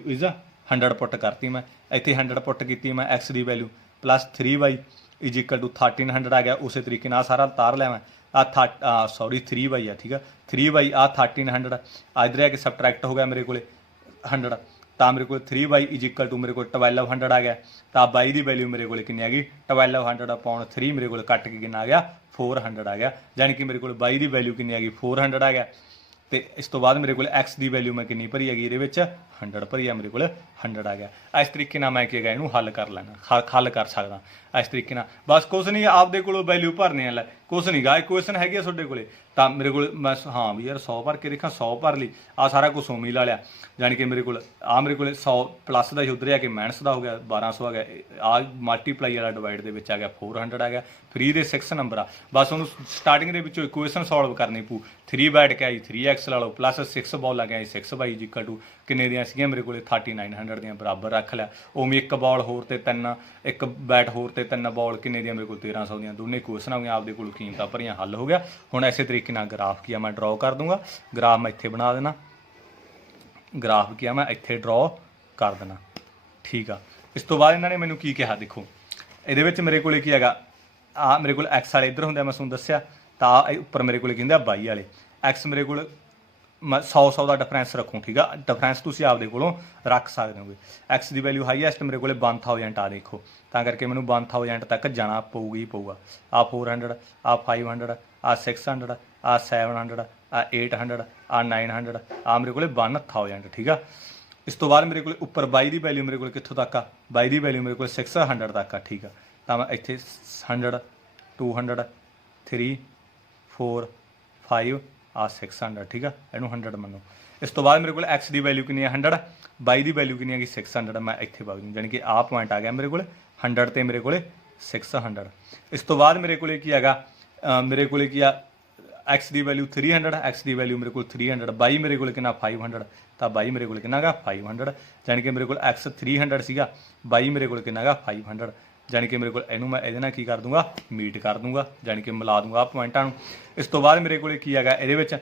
is 100 put ਕਰਤੀ ਮੈਂ। ਇੱਥੇ 100 ਪੁੱਟ ਕੀਤੀ ਮੈਂ x ਦੀ value plus 3y is equal to 1300 ਆ ਗਿਆ। ਉਸੇ ਤਰੀਕੇ ਨਾਲ ਸਾਰਾ ਤਾਰ ਲਿਆ ਮੈਂ ਆ 3y ਆ, ਠੀਕ ਆ। 3y ਆ 1300 ਇੱਧਰ ਆ ਕੇ ਸਬਟਰੈਕਟ ਹੋ ਗਿਆ ਮੇਰੇ ਕੋਲ 100 ਤਾਂ ਮੇਰੇ ਕੋਲ 3y ਇਜ਼ ਇਕੁਅਲ ਟੂ ਮੇਰੇ ਕੋਲ 1200 ਆ ਗਿਆ। ਤਾਂ y ਦੀ ਵੈਲਿਊ ਮੇਰੇ ਕੋਲ ਕਿੰਨੀ ਆ ਗਈ 1200 ਅਪੌਨ 3 ਮੇਰੇ ਕੋਲ ਕੱਟ ਕੇ ਕਿੰਨਾ ਆ ਗਿਆ 400 ਆ ਗਿਆ। ਜਾਣੀ ਕਿ ਮੇਰੇ ਕੋਲ y ਦੀ ਵੈਲਿਊ ਕਿੰਨੀ ਆ ਗਈ 400 ਆ ਗਿਆ। ਤੇ ਇਸ ਤੋਂ ਬਾਅਦ ਮੇਰੇ ਕੋਲ x ਦੀ ਵੈਲਿਊ ਮੈਂ ਕਿੰਨੀ ਭਰੀ ਹੈਗੀ ਇਹਦੇ ਵਿੱਚ 100 ਭਰੀ ਆ, ਮੇਰੇ ਕੋਲ 100 ਆ ਗਿਆ। ਇਸ ਤਰੀਕੇ ਨਾਲ ਮੈਂ ਕੀ ਹੈਗਾ ਇਹਨੂੰ ਹੱਲ ਕਰ ਲੈਣਾ, ਹੱਲ ਕਰ ਸਕਦਾ ਇਸ ਤਰੀਕੇ ਨਾਲ। ਬਸ ਕੁਛ ਨਹੀਂ ਆਪਦੇ ਕੋਲੋਂ ਵੈਲਿਊ ਭਰਨੇ ਆ, ਕੁਛ ਨਹੀਂ ਗਾ ਇਕੁਏਸ਼ਨ ਹੈਗੀ ਆ ਤੁਹਾਡੇ ਕੋਲੇ। ਤਾਂ ਮੇਰੇ ਕੋਲ ਮੈਂ ਹਾਂ ਵੀ ਯਾਰ 100 ਭਰ ਕੇ ਦੇਖਾਂ 100 ਭਰ ਲਈ ਆ ਸਾਰਾ ਕੁਛ ਉਵੇਂ ਹੀ ਲਾ ਲਿਆ। ਜਾਣੀ ਕਿ ਮੇਰੇ ਕੋਲ ਮੇਰੇ ਕੋਲ 100 ਪਲੱਸ ਦਾ ਉੱਧਰ ਆ ਕੇ ਮਾਈਨਸ ਦਾ ਹੋ ਗਿਆ 1200 ਆ ਗਿਆ। ਆ ਮਲਟੀਪਲਾਈ ਵਾਲਾ ਡਿਵਾਈਡ ਦੇ ਵਿੱਚ ਆ ਗਿਆ 400 ਆ ਗਿਆ। 3 ਦੇ 6 ਨੰਬਰ ਆ, ਬਸ ਉਹਨੂੰ ਸਟਾਰਟਿੰਗ ਦੇ ਵਿੱਚੋਂ ਇਕੁਏਸ਼ਨ ਸੋਲਵ ਕਰਨੀ ਪਊ। 3 ਬੈਠ ਕੇ ਆਈ 3x ਲਾ ਲਓ ਪਲੱਸ 6 ਬਾਲ ਆ ਗਿਆ 6y ਇਜ਼ ਇਕੁਅਲ ਟੂ ਕਿੰਨੇ ਦੀਆਂ ਸੀਗੀਆਂ ਮੇਰੇ ਕੋਲ 3900 ਦੀਆਂ ਬਰਾਬਰ ਰੱਖ ਲਿਆ। ਉਵੇਂ ਇੱਕ ਬਾਲ ਹੋਰ ਤੇ 3 ਇੱਕ ਬੈਟ ਹੋਰ ਤੇ 3 ਬਾਲ ਕਿੰਨੇ ਦੀਆਂ ਮੇਰੇ ਕੋਲ 1300 ਦੀਆਂ ਦੋਨੇ ਇਕੁਏਸ਼ਨ ਹੋ ਗਈਆਂ। ਆਪਦੇ ਕੋਲ ਕੀਮਤਾਂ ਭਰੀਆਂ ਹੱਲ ਹੋ ਗਿਆ। ਹੁਣ ਇਸੇ ਤਰੀਕੇ ਨਾਲ ਗ੍ਰਾਫ ਕੀ ਆ ਮੈਂ ਡਰਾਅ ਕਰ ਦੂੰਗਾ। ਗ੍ਰਾਫ ਮੈਂ ਇੱਥੇ ਬਣਾ ਦੇਣਾ, ਗ੍ਰਾਫ ਕੀ ਆ ਮੈਂ ਇੱਥੇ ਡਰਾਅ ਕਰ ਦੇਣਾ, ਠੀਕ ਆ। ਇਸ ਤੋਂ ਬਾਅਦ ਇਹਨਾਂ ਨੇ ਮੈਨੂੰ ਕੀ ਕਿਹਾ ਦੇਖੋ ਇਹਦੇ ਵਿੱਚ ਮੇਰੇ ਕੋਲ ਕੀ ਹੈਗਾ ਆ ਮੇਰੇ ਕੋਲ x ਵਾਲੇ ਇੱਧਰ ਹੁੰਦੇ ਮੈਂ ਤੁਹਾਨੂੰ ਦੱਸਿਆ। ਤਾਂ ਉੱਪਰ ਮੇਰੇ ਕੋਲ ਕਹਿੰਦੇ ਆ y ਵਾਲੇ। x ਮੇਰੇ ਕੋਲ ਮੈਂ 100 ਦਾ ਡਿਫਰੈਂਸ ਰੱਖੂੰ, ਠੀਕ ਆ। ਡਿਫਰੈਂਸ ਤੁਸੀਂ ਆਪਦੇ ਕੋਲੋਂ ਰੱਖ ਸਕਦੇ ਹੋਗੇ। x ਦੀ ਵੈਲਿਊ ਹਾਈਐਸਟ ਮੇਰੇ ਕੋਲ 1000 ਆ ਦੇਖੋ, ਤਾਂ ਕਰਕੇ ਮੈਨੂੰ 1000 ਤੱਕ ਜਾਣਾ ਪਊਗਾ ਹੀ ਪਊਗਾ। ਆ 400 ਆ 500 ਆ 600 ਆ 700 ਆ 800 ਆ 900 ਆ ਮੇਰੇ ਕੋਲ 1000, ਠੀਕ ਆ। ਇਸ ਤੋਂ ਬਾਅਦ ਮੇਰੇ ਕੋਲ ਉੱਪਰ ਬਾਈ ਦੀ ਵੈਲਿਊ ਮੇਰੇ ਕੋਲ ਕਿੱਥੋਂ ਤੱਕ ਆ, ਬਾਈ ਦੀ ਵੈਲਿਊ ਮੇਰੇ ਕੋਲ 600 ਤੱਕ ਆ। ਠੀਕ ਆ, ਤਾਂ ਮੈਂ ਇੱਥੇ 100 200 3 4 5 ਆ 600। ਠੀਕ ਆ, ਇਹਨੂੰ 100 ਮੰਨੋ। ਇਸ ਤੋਂ ਬਾਅਦ ਮੇਰੇ ਕੋਲ x ਦੀ ਵੈਲਿਊ ਕਿੰਨੀ ਹੈ 100, ਬਾਈ ਦੀ ਵੈਲਿਊ ਕਿੰਨੀ ਹੈਗੀ 600। ਮੈਂ ਇੱਥੇ ਵਗ ਜੂ, ਜਾਣੀ ਕਿ ਆਹ ਪੁਆਇੰਟ ਆ ਗਿਆ ਮੇਰੇ ਕੋਲ 100 ਤੇ ਮੇਰੇ ਕੋਲ 600। ਇਸ ਤੋਂ ਬਾਅਦ ਮੇਰੇ ਕੋਲ ਕੀ ਹੈਗਾ, ਮੇਰੇ ਕੋਲ ਕੀ ਆ x ਦੀ ਵੈਲਿਊ 300, x ਦੀ ਵੈਲਿਊ ਮੇਰੇ ਕੋਲ 300, ਬਾਈ ਮੇਰੇ ਕੋਲ ਕਿੰਨਾ 500, ਤਾਂ ਬਾਈ ਮੇਰੇ ਕੋਲ ਕਿੰਨਾ ਹੈਗਾ 500। ਜਾਣੀ ਕਿ ਮੇਰੇ ਕੋਲ x 300 ਸੀਗਾ, ਬਾਈ ਮੇਰੇ ਕੋਲ ਕਿੰਨਾ ਹੈਗਾ 500। ਜਾਣੀ ਕਿ ਮੇਰੇ ਕੋਲ ਇਹਨੂੰ ਮੈਂ ਇਹਦੇ ਨਾਲ ਕੀ ਕਰ ਦੂੰਗਾ, ਮੀਟ ਕਰ ਦੂੰਗਾ, ਜਾਣੀ ਕਿ ਮਿਲਾ ਦੂੰਗਾ ਪੁਆਇੰਟਾਂ ਨੂੰ। ਇਸ ਤੋਂ ਬਾਅਦ ਮੇਰੇ ਕੋਲ ਕੀ ਹੈਗਾ ਇਹਦੇ ਵਿੱਚ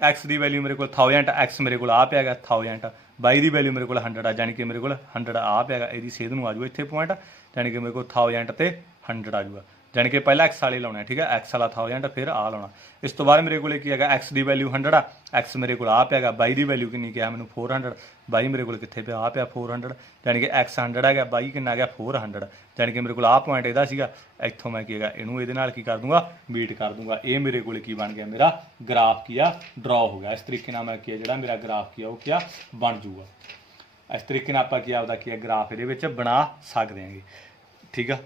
x ਦੀ ਵੈਲਿਊ ਮੇਰੇ ਕੋਲ 1000, x ਮੇਰੇ ਕੋਲ ਆ ਪਿਆ ਹੈਗਾ 1000, ਬਾਈ ਦੀ ਵੈਲਿਊ ਮੇਰੇ ਕੋਲ 100 ਆ, ਜਾਣੀ ਕਿ ਮੇਰੇ ਕੋਲ 100 ਆ ਪਿਆ ਹੈਗਾ। ਇਹਦੀ ਸੇਧ ਨੂੰ ਆ ਜਾਊਗਾ ਇੱਥੇ ਪੁਆਇੰਟ, ਜਾਣੀ ਕਿ ਮੇਰੇ ਕੋਲ 1000 ਤੇ 100 ਆ ਜਾਊਗਾ। ਜਾਣੀ ਕਿ ਪਹਿਲਾਂ x ਵਾਲੇ ਲਾਉਣਾ, ਠੀਕ ਹੈ, x ਵਾਲਾ 1000 ਫਿਰ ਆ ਲਾਉਣਾ। ਇਸ ਤੋਂ ਬਾਅਦ ਮੇਰੇ ਕੋਲ ਕੀ ਹੈਗਾ x ਦੀ ਵੈਲਿਊ 100 ਆ, x ਮੇਰੇ ਕੋਲ ਆ ਪਿਆ ਹੈਗਾ, ਬਾਈ ਦੀ ਵੈਲਿਊ ਕਿੰਨੀ ਕਿਹਾ ਮੈਨੂੰ 400, ਬਾਈ ਮੇਰੇ ਕੋਲ ਕਿੱਥੇ ਪਿਆ ਆ ਪਿਆ 400, ਜਾਣੀ ਕਿ x 100 ਹੈਗਾ, ਬਾਈ ਕਿੰਨਾ ਹੈਗਾ 400, ਜਾਣੀ ਕਿ ਮੇਰੇ ਕੋਲ ਆ ਪੁਆਇੰਟ ਇਹਦਾ ਸੀਗਾ। ਇੱਥੋਂ ਮੈਂ ਕੀ ਹੈਗਾ ਇਹਨੂੰ ਇਹਦੇ ਨਾਲ ਕੀ ਕਰ ਦੂੰਗਾ, ਬੀਟ ਕਰ ਦੂੰਗਾ। ਇਹ ਮੇਰੇ ਕੋਲ ਕੀ ਬਣ ਗਿਆ, ਮੇਰਾ ਗ੍ਰਾਫ ਕੀ ਆ ਡਰਾ ਹੋ ਗਿਆ। ਇਸ ਤਰੀਕੇ ਨਾਲ ਮੈਂ ਕੀ ਜਿਹੜਾ ਮੇਰਾ ਗ੍ਰਾਫ ਕੀ ਆ ਉਹ ਕੀ ਆ ਬਣ ਜੂਗਾ। ਇਸ ਤਰੀਕੇ ਨਾਲ ਆਪਾਂ ਕੀ ਆਪਦਾ ਕੀ ਆ ਗ੍ਰਾਫ ਇਹਦੇ ਵਿੱਚ ਬਣਾ ਸਕਦੇ ਹਾਂਗੇ। ਠੀਕ ਆ,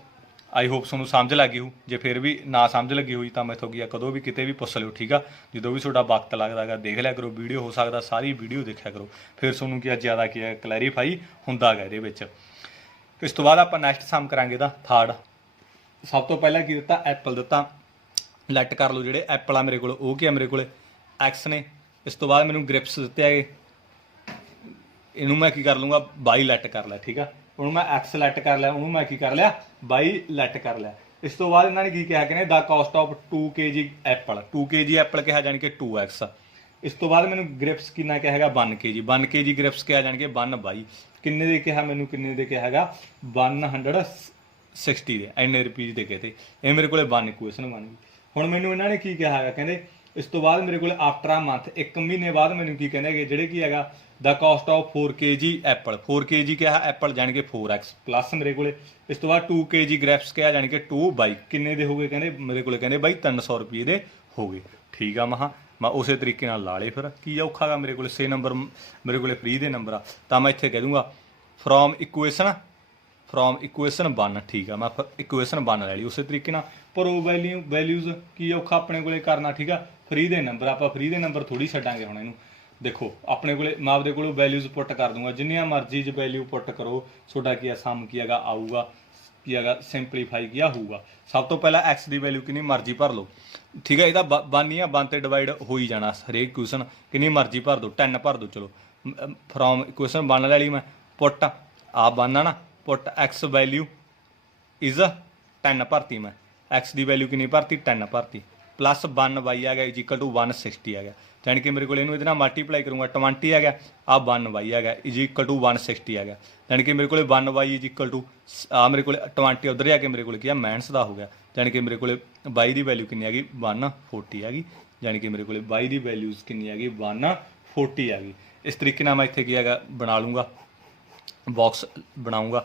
ਆਈ ਹੋਪ ਤੁਹਾਨੂੰ ਸਮਝ ਲੱਗੀ ਹੋ। ਜੇ ਫਿਰ ਵੀ ਨਾ ਸਮਝ ਲੱਗੀ ਹੋਈ ਤਾਂ ਮੈਥੋਂ ਕੀ ਆ ਕਦੋਂ ਵੀ ਕਿਤੇ ਵੀ ਪੁੱਛ ਲਿਓ। ਠੀਕ ਆ, ਜਦੋਂ ਵੀ ਤੁਹਾਡਾ ਵਕਤ ਲੱਗਦਾ ਹੈਗਾ ਦੇਖ ਲਿਆ ਕਰੋ ਵੀਡੀਓ, ਹੋ ਸਕਦਾ ਸਾਰੀ ਵੀਡੀਓ ਦੇਖਿਆ ਕਰੋ, ਫਿਰ ਤੁਹਾਨੂੰ ਕੀ ਆ ਜ਼ਿਆਦਾ ਕੀ ਆ ਕਲੈਰੀਫਾਈ ਹੁੰਦਾ ਹੈਗਾ ਇਹਦੇ ਵਿੱਚ। ਇਸ ਤੋਂ ਬਾਅਦ ਆਪਾਂ ਨੈਕਸਟ ਸਮ ਕਰਾਂਗੇ ਇਹਦਾ ਥਰਡ। ਸਭ ਤੋਂ ਪਹਿਲਾਂ ਕੀ ਦਿੱਤਾ, ਐਪਲ ਦਿੱਤਾ, ਲੈਟ ਕਰ ਲਓ ਜਿਹੜੇ ਐਪਲ ਆ ਮੇਰੇ ਕੋਲ ਉਹ ਕੀ ਆ ਮੇਰੇ ਕੋਲ ਐਕਸ ਨੇ। ਇਸ ਤੋਂ ਬਾਅਦ ਮੈਨੂੰ ਗ੍ਰਿਪਸ ਦਿੱਤੇ ਹੈਗੇ, ਇਹਨੂੰ ਮੈਂ ਕੀ ਕਰ ਲੂੰਗਾ ਬਾਈ ਲੈਟ ਕਰ ਲਿਆ। ਠੀਕ ਆ, ਉਹਨੂੰ ਮੈਂ ਐਕਸ ਲੈਟ ਕਰ ਲਿਆ, ਉਹਨੂੰ ਮੈਂ ਕੀ ਕਰ ਲਿਆ ਬਾਈ ਲੈਟ ਕਰ ਲਿਆ। ਇਸ ਤੋਂ ਬਾਅਦ ਇਹਨਾਂ ਨੇ ਕੀ ਕਿਹਾ ਕਿ the cost of 2 kg apple, 2 kg apple ਕਿਹਾ ਜਾਣੀ ਕਿ 2x। ਇਸ ਤੋਂ ਬਾਅਦ ਮੈਨੂੰ ਗ੍ਰਿਪਸ ਕਿੰਨਾ ਕਿਹਾ ਹੈਗਾ 1 kg, 1 kg ਗ੍ਰਿਪਸ ਕਿਹਾ ਜਾਣੀ ਕਿ 1 ਬਾਈ ਕਿੰਨੇ ਦੇ ਕਿਹਾ ਮੈਨੂੰ, ਕਿੰਨੇ ਦੇ ਕਿਹਾ ਹੈਗਾ 160 ਦੇ, ਇੰਨੇ ਰੁਪਈਏ ਦੇ ਕਹਤੇ। ਇਹ ਮੇਰੇ ਕੋਲੇ 1 ਇਕੁਏਸ਼ਨ ਬਣ ਗਈ। ਹੁਣ ਮੈਨੂੰ ਇਹਨਾਂ ਨੇ ਕੀ ਕਿਹਾ ਹੈਗਾ, ਕਹਿੰਦੇ ਇਸ ਤੋਂ ਬਾਅਦ ਮੇਰੇ ਕੋਲ ਆਫਟਰ ਆ ਮੰਥ 1 ਮਹੀਨੇ ਬਾਅਦ ਮੈਨੂੰ ਕੀ ਕਹਿੰਦੇ ਹੈਗੇ ਜਿਹੜੇ ਕੀ ਹੈਗਾ the cost of 4 kg apple, 4 kg ਕਿਹਾ ਐਪਲ ਜਾਣੀ ਕਿ 4x ਪਲੱਸ ਮੇਰੇ ਕੋਲੇ। ਇਸ ਤੋਂ ਬਾਅਦ 2 kg ਗ੍ਰੈਪਸ ਕਿਹਾ ਜਾਣੀ ਕਿ 2 ਬਾਈ ਕਿੰਨੇ ਦੇ ਹੋ ਗਏ, ਕਹਿੰਦੇ ਮੇਰੇ ਕੋਲੇ ਕਹਿੰਦੇ ਬਾਈ 300 ਰੁਪਏ ਦੇ ਹੋ ਗਏ। ਠੀਕ ਆ, ਮੈਂ ਉਸੇ ਤਰੀਕੇ ਨਾਲ ਲਾ ਲਏ। ਫਿਰ ਕੀ ਔਖਾ ਗਾ, ਮੇਰੇ ਕੋਲ 6 ਨੰਬਰ ਮੇਰੇ ਕੋਲੇ ਫ੍ਰੀ ਦੇ ਨੰਬਰ ਆ, ਤਾਂ ਮੈਂ ਇੱਥੇ ਕਹਿ ਦੂੰਗਾ ਫਰੋਮ ਇਕੁਏਸ਼ਨ 1। ਠੀਕ ਆ, ਮੈਂ ਇਕੁਏਸ਼ਨ 1 ਲੈ ਲਈ ਉਸੇ ਤਰੀਕੇ ਨਾਲ। ਪਰ ਉਹ ਵੈਲਿਊਜ਼ ਕੀ ਔਖਾ ਆਪਣੇ ਕੋਲੇ ਕਰਨਾ। ਠੀਕ ਆ, ਫ੍ਰੀ ਦੇ ਨੰਬਰ ਆਪਾਂ ਫ੍ਰੀ ਦੇ ਨੰਬਰ ਥੋੜੀ ਛੱਡਾਂਗੇ। ਹੁਣ ਇਹਨੂੰ ਦੇਖੋ ਆਪਣੇ ਕੋਲੇ ਮੈਂ ਆਪਦੇ ਕੋਲੋਂ ਵੈਲਿਊਜ਼ ਪੁੱਟ ਕਰ ਦੂੰਗਾ, ਜਿੰਨੀਆਂ ਮਰਜ਼ੀ ਚ ਵੈਲਿਊ ਪੁੱਟ ਕਰੋ, ਤੁਹਾਡਾ ਕੀ ਆ ਸਮ ਕੀ ਹੈਗਾ ਆਊਗਾ, ਕੀ ਹੈਗਾ ਸਿੰਪਲੀਫਾਈ ਕੀ ਹੋਊਗਾ। ਸਭ ਤੋਂ ਪਹਿਲਾਂ x ਦੀ ਵੈਲਿਊ ਕਿੰਨੀ ਮਰਜ਼ੀ ਭਰ ਲਓ। ਠੀਕ ਹੈ, ਇਹਦਾ 1 ਹੀ ਆ, 1 ਤੇ ਡਿਵਾਈਡ ਹੋ ਹੀ ਜਾਣਾ ਹਰੇਕ ਇਕੁਏਸ਼ਨ, ਕਿੰਨੀ ਮਰਜ਼ੀ ਭਰ ਦਿਓ, 10 ਭਰ ਦਿਓ। ਚਲੋ ਫਰੋਮ ਇਕੁਏਸ਼ਨ 1 ਲੈ ਲਈ ਮੈਂ, ਪੁੱਟ ਆ 1 ਆ ਨਾ, ਪੁੱਟ x ਵੈਲਿਊ ਇਜ਼ 10 ਭਰਤੀ ਮੈਂ, x ਦੀ ਵੈਲਿਊ ਕਿੰਨੀ ਭਰਤੀ 10 ਭਰਤੀ, ਪਲੱਸ 1 y ਆ ਗਿਆ ਇਜ਼ ਇਕੁਅਲ ਟੂ 160 ਆ ਗਿਆ। ਜਾਣੀ ਕਿ ਮੇਰੇ ਕੋਲ ਇਹਨੂੰ ਇਹਦੇ ਨਾਲ ਮਲਟੀਪਲਾਈ ਕਰੂੰਗਾ 20 ਆ ਗਿਆ, ਆ 1 y ਆ ਗਿਆ ਇਜ਼ ਇਕੁਅਲ ਟੂ 160 ਆ ਗਿਆ। ਜਾਣੀ ਕਿ ਮੇਰੇ ਕੋਲ 1 y ਇਜ਼ ਇਕੁਅਲ ਟੂ ਆ ਮੇਰੇ ਕੋਲ 20 ਉਧਰ ਆ ਕੇ ਮੇਰੇ ਕੋਲ ਕੀ ਆ ਮਾਈਨਸ ਦਾ ਹੋ ਗਿਆ। ਜਾਣੀ ਕਿ ਮੇਰੇ ਕੋਲ y ਦੀ ਵੈਲਿਊ ਕਿੰਨੀ ਆ ਗਈ 140 ਆ ਗਈ। ਜਾਣੀ ਕਿ ਮੇਰੇ ਕੋਲ y ਦੀ ਵੈਲਿਊਜ਼ ਕਿੰਨੀ ਆ ਗਈ 140 ਆ ਗਈ। ਇਸ ਤਰੀਕੇ ਨਾਲ ਮੈਂ ਇੱਥੇ ਕੀ ਹੈਗਾ ਬਣਾ ਲੂੰਗਾ, ਬਾਕਸ ਬਣਾਉਂਗਾ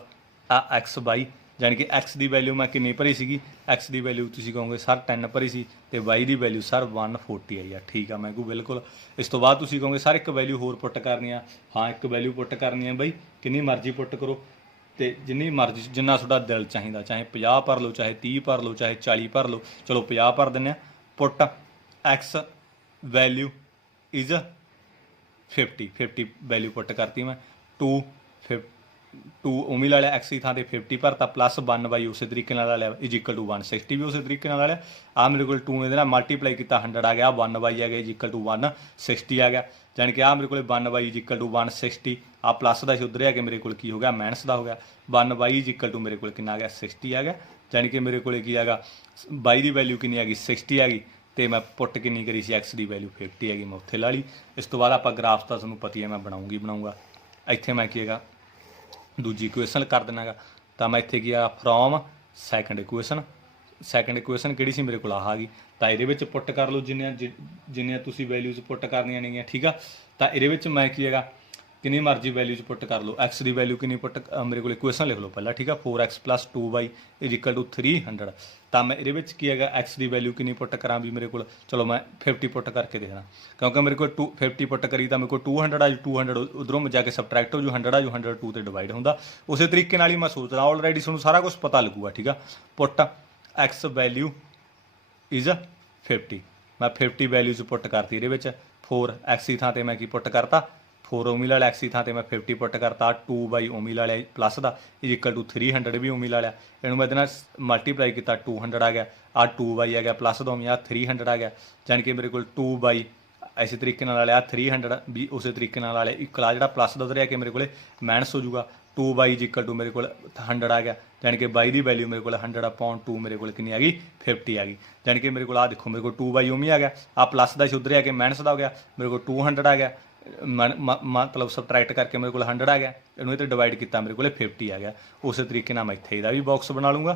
ਆ x y। ਜਾਣੀ ਕਿ x ਦੀ ਵੈਲਿਊ ਮੈਂ ਕਿੰਨੀ ਭਰੀ ਸੀਗੀ, x ਦੀ ਵੈਲਿਊ ਤੁਸੀਂ ਕਹੋਗੇ ਸਰ 10 ਭਰੀ ਸੀ, ਤੇ y ਦੀ ਵੈਲਿਊ ਸਰ 140 ਆਈ ਆ। ਠੀਕ ਆ, ਮੈਂ ਕਹੂੰ ਬਿਲਕੁਲ। ਇਸ ਤੋਂ ਬਾਅਦ ਤੁਸੀਂ ਕਹੋਗੇ ਸਰ ਇੱਕ ਵੈਲਿਊ ਹੋਰ ਪੁੱਟ ਕਰਨੀ ਆ, ਹਾਂ ਇੱਕ ਵੈਲਿਊ ਪੁੱਟ ਕਰਨੀ ਆ ਬਾਈ, ਕਿੰਨੀ ਮਰਜ਼ੀ ਪੁੱਟ ਕਰੋ ਤੇ ਜਿੰਨੀ ਮਰਜ਼ੀ ਜਿੰਨਾ ਤੁਹਾਡਾ ਦਿਲ ਚਾਹੀਦਾ, ਚਾਹੇ 50 ਭਰ ਲਓ, ਚਾਹੇ 30 ਭਰ ਲਓ, ਚਾਹੇ 40 ਭਰ ਲਓ। ਚਲੋ 50 ਭਰ ਦਿੰਦੇ ਆ। ਪੁੱਟ x ਵੈਲਿਊ ਇਜ਼ 50 ਵੈਲਿਊ ਪੁੱਟ ਕਰਤੀ ਮੈਂ, 2 ਉਵੇਂ ਲਾ ਲਿਆ, x ਦੀ ਥਾਂ ਤੇ 50 ਭਰਤਾ, ਪਲੱਸ 1 ਬਾਈ ਉਸੇ ਤਰੀਕੇ ਨਾਲ ਲਾ ਲਿਆ ਇਜ਼ ਇਕੁਅਲ ਟੂ 160 ਵੀ ਉਸੇ ਤਰੀਕੇ ਨਾਲ ਲਾ ਲਿਆ। ਆ ਮੇਰੇ ਕੋਲ 2 ਇਹਦੇ ਨਾਲ ਮਲਟੀਪਲਾਈ ਕੀਤਾ 100 ਆ ਗਿਆ, 1 ਬਾਈ ਆ ਗਿਆ ਇਜ਼ ਇਕੁਅਲ ਟੂ 160 ਆ ਗਿਆ। ਜਾਣੀ ਕਿ ਆ ਮੇਰੇ ਕੋਲ 1 ਬਾਈ ਇਜ਼ ਇਕੁਅਲ ਟੂ 160, ਆ ਪਲੱਸ ਦਾ ਸੀ ਉਧਰ ਆ ਕੇ ਮੇਰੇ ਕੋਲ ਕੀ ਹੋ ਗਿਆ ਮਾਈਨਸ ਦਾ ਹੋ ਗਿਆ। 1 ਬਾਈ ਇਜ਼ ਇਕੁਅਲ ਟੂ ਮੇਰੇ ਕੋਲ ਕਿੰਨਾ ਆ ਗਿਆ 60 ਆ ਗਿਆ। ਜਾਣੀ ਕਿ ਮੇਰੇ ਕੋਲ ਕੀ ਹੈਗਾ ਬਾਈ ਦੀ ਵੈਲਿਊ ਕਿੰਨੀ ਆ ਗਈ 60 ਆ ਗਈ, ਤੇ ਮੈਂ ਪੁੱਟ ਕਿੰਨੀ ਕਰੀ ਸੀ x ਦੀ ਵੈਲਿਊ 50 ਹੈਗੀ, ਮੈਂ ਉੱਥੇ ਲਾ ਲਈ। ਇਸ ਤੋਂ ਬਾਅਦ ਆਪਾਂ ਗ੍ਰਾਫ ਤਾਂ ਤੁਹਾਨੂੰ ਪਤਾ ਹੀ ਹੈ ਮੈਂ ਬਣਾਉਂਗਾ। ਇੱਥੇ ਮੈਂ ਕੀ ਹੈਗਾ ਦੂਜੀ ਇਕੁਏਸ਼ਨ ਕਰ ਦੇਣਾ ਗਾ, ਤਾਂ ਮੈਂ ਇੱਥੇ ਗਿਆ ਫਰੋਮ ਸੈਕੰਡ ਇਕੁਏਸ਼ਨ ਕਿਹੜੀ ਸੀ ਮੇਰੇ ਕੋਲ ਆ ਗਈ, ਤਾਂ ਇਹਦੇ ਵਿੱਚ ਪੁੱਟ ਕਰ ਲਓ ਜਿੰਨੀਆਂ ਤੁਸੀਂ ਵੈਲਿਊਜ਼ ਪੁੱਟ ਕਰਨੀਆਂ ਨੇਗੀਆਂ। ਠੀਕ ਆ, ਤਾਂ ਇਹਦੇ ਵਿੱਚ ਮੈਂ ਕੀ ਹੈਗਾ किन्नी मर्जी वैल्यू च पुट कर लो। एक्स की वैल्यू किन्नी पुट मेरे को इक्वेशन लिख लो पहला, ठीक है। 4x + 2y is equal to 300। तो मैं ये की है एक्स की वैल्यू किन्नी पुट करा भी मेरे को, चलो मैं 50 पुट करके देखना, क्योंकि मेरे को 50 पुट करी तो मेरे को 200 आज 200 उधरों जाके सबट्रैक्ट हो जू 100 आज 100 2 से डिवाइड होंगे। उस तरीके ही मैं सोच रहा ऑलरेडी तुहानूं सारा कुछ पता लगूगा, ठीक है। पुट एक्स वैल्यू इज 50, मैं 50 वैल्यू च पुट करती ये 4 एक्स की थां ते मैं की पुट करता 4 ओमी ला लिया, एक्स की थां ते मैं 50 पुट करता 2 ओमी ला लिया प्लस का इज इक्वल टू 300 भी ओमी ला लिया, इनू मैं इहदे मल्टीप्लाई किया 200 आ गया, आ 2 आ गया प्लस का ओमी आ 300 आ गया, यानी कि मेरे को 2 इस तरीके ला लिया 300 भी उस तरीके ला लिया इक्वल आ प्लस का उधर आ कि मेरे को माइनस हो जाऊगा 2 इज इक्वल टू मेरे को 100 आ गया, यानी कि बाई की वैल्यू मेरे को 100/2 मेरे को कितनी आ गई 50 आ गई, यानी कि मेरे को आ देखो मेरे को 2 ओमी आ गया, आ प्लस का उधर आ कि माइनस का हो गया, मेरे को 200 आ गया, मतलब सबट्रैक्ट करके मेरे को 100 आ गया, इनू तो डिवाइड किया मेरे को 50 आ गया। उस तरीके मैं इत्थे इहदा भी बॉक्स बना लूँगा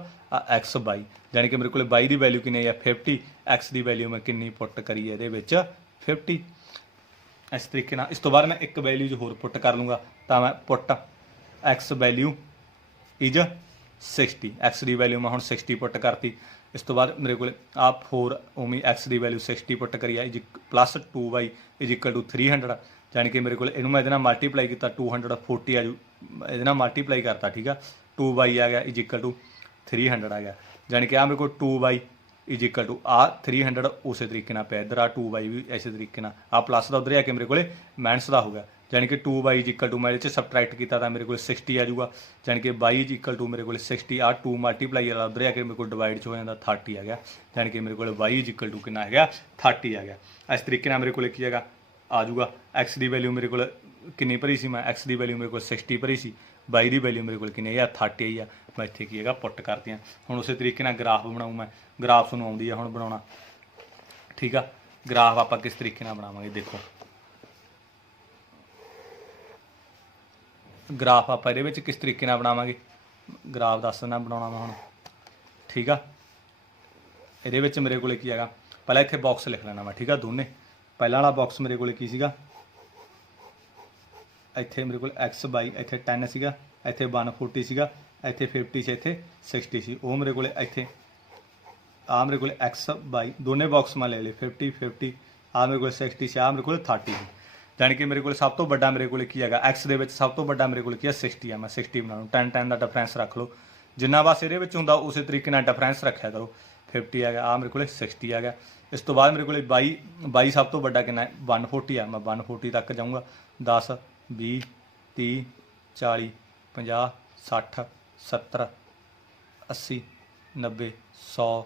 एक्स बाई, यानी कि मेरे को बाई की वैल्यू कितनी है 50, एक्स की वैल्यू मैं कितनी पुट करी है ये 50। इस तरीके इस तो बाद मैं एक वैल्यू जो होर पुट कर लूँगा, तो मैं put x value is 60, x की वैल्यू मैं हूँ 60 पुट करती। इस तो बाद मेरे को आ 4 ओमी एक्स की वैल्यू 60 पुट करी है is plus 2 is equal to 300, यानी कि मेरे को इनू मैं ये मल्टीप्लाई किया 240 आजू ये मल्टीप्लाई करता, ठीक है। 2 आ गया इज इक्वल टू 300 आ गया, यानी कि आ मेरे को 2 इज इक्वल टू आ 300 उस तरीके पे इधर आ 2 भी इस तरीके आ प्लस का उधर आके मेरे को माइनस का हो गया, यानी कि 2 इज इक्वल टू मैं ये सबट्रैक्ट किया था मेरे को 60 आ जाऊगा, यानी कि 22 इज इक्वल टू मेरे को 60 आ 2 मल्टीप्लाई वाला उधर आके मेरे को डिवाइड हो जाता 30 आ गया, यानी कि मेरे को 22 इज इक्वल टू कितना है 30 आ गया। इस तरीके मेरे को की आ जाऊगा एक्स की वैल्यू मेरे को कितनी भरी सी, मैं एक्स की वैल्यू मेरे को 60 भरी सी, बाई की वैल्यू मेरे को कितनी है 30 आई है, मैं इत्थे की है पुट करती हैं। हुण उस तरीके ग्राफ बनाऊँ मैं, ग्राफ तुहानूं आउंदी है हुण बनाउणा, ठीक है। ग्राफ आपां किस तरीके बनावांगे देखो, ग्राफ आपां इहदे विच किस तरीके बनावांगे, ग्राफ दस देना बनाउणा मैं हुण, ठीक है। इहदे विच मेरे को की है पहला इत्थे बॉक्स लिख लेना मैं, ठीक है। दोने पहला वाला बॉक्स मेरे को की सीगा इत्थे मेरे को एक्स बाई इत्थे 10 सीगा, इत्थे 140 सीगा, इत्थे 50 से इत्थे 60 सी, वो मेरे को इत्थे आ मेरे को एक्स बाई दोने बॉक्स मैं ले ले 50 50 आ मेरे को 60 से आ मेरे को 30 सी, यानी कि मेरे को सब तो बड़ा मेरे को की है एक्स के सब तो बड़ा मेरे को की 60 है, मैं 60 बना लूँ 10 का डिफरेंस रख लो, जिन्ना बस ये होंगे उस तरीके डिफरेंस रखा करो। 50 आ गया आ मेरे को 60 आ गया, इस तो बाद मेरे को बाई सब तो बड़ा कितना 140 है, मैं 140 तक जाऊँगा 10 20 30 40 50 60 70 80 90 100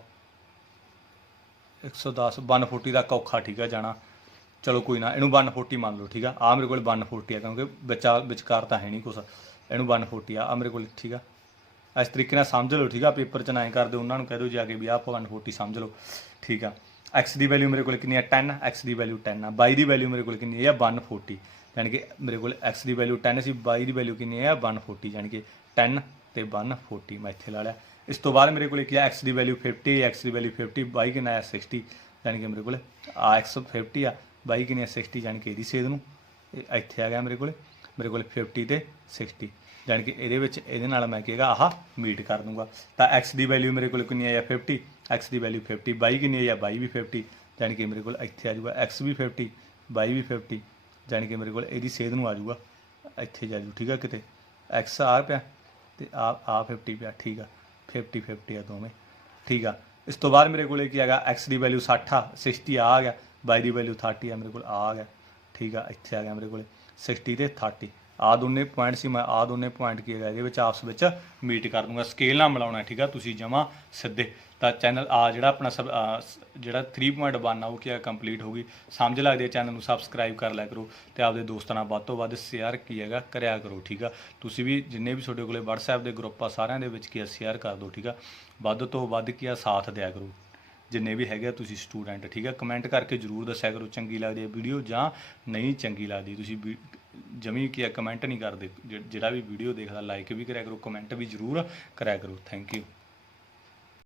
110 140 तक औखा, ठीक है जाना, चलो कोई ना इनू 140 मान लो, ठीक है। आ मेरे को 140 है क्योंकि विचकार तो है नहीं कुछ, इनू 140 आ मेरे को, ठीक है। इस तरीके समझ लो, ठीक है। पेपर च ना कर दो उन्होंने कह दो जाके भी आप 140 समझ लो, ठीक है। एक्स की वैल्यू मेरे को कितनी है 10, एक्स की वैल्यू 10 है, बाई की वैल्यू मेरे को कितनी है 140, यानी कि मेरे को एक्स की वैल्यू 10 सी, बाई की वैल्यू कितनी है 140, यानी कि 10 तो 140 मैं इत्थे ला लिया। इस तो बाद मेरे को क्या एक्स की वैल्यू 50, एक्स की वैल्यू 50, बाई कितना है 60, यानी कि मेरे को आ एक्स 50 आ बाई कितनी है 60, यानी कि यदि सेध नूं इत्थे आ गया मेरे को 50 तो 60, यानी कि ये मैं क्या आह मीट कर दूँगा। तो एक्स की वैल्यू मेरे को कितनी है 50, एक्स की वैल्यू 50, बाई कितनी है बाई भी 50, यानी कि मेरे को इत्थे आ जाऊगा एक्स भी 50 बाई भी 50, यानी कि मेरे को ये सेध नूं आ जाऊगा इत्थे जा जू, ठीक है। किते एक्स आ पिया तो आ 50 पिया, ठीक है। 50 50 है दोवें, ठीक है। इस तो बाद मेरे को की है एक्स की वैल्यू 60 आ गया, बाई की वैल्यू 30 है मेरे को आ गया, ठीक है। इत्थे आ गया मेरे को 60 तो 30 आ दोनों पॉइंट से मैं आ दोनों पॉइंट की है ये आपस में मीट कर दूँगा, स्केल ना मिलाना, ठीक है। तुम जमा सीधे तो चैनल आ जो अपना सब जो 3.1 आ क्या कंप्लीट होगी, समझ लगती है चैनल में सबसक्राइब कर लिया करो, तो आपके दोस्तों नाल वध तो वध शेयर की है कराया करो, ठीक है। तुम भी जिन्हें भी थोड़े को WhatsApp के ग्रुप आ सारिਆਂ ਦੇ की शेयर कर दो, ठीक है। वध तो वध की साथ दिया करो जिन्हें भी है तुम स्टूडेंट, ठीक है। कमेंट करके जरूर दस्या करो चंगी लगती है वीडियो जां नहीं चंगी लगती, तुम जमी की कमेंट नहीं करते, जोड़ा भी वीडियो देखता लाइक भी कराया करो, कमेंट भी जरूर कराया करो। Thank you.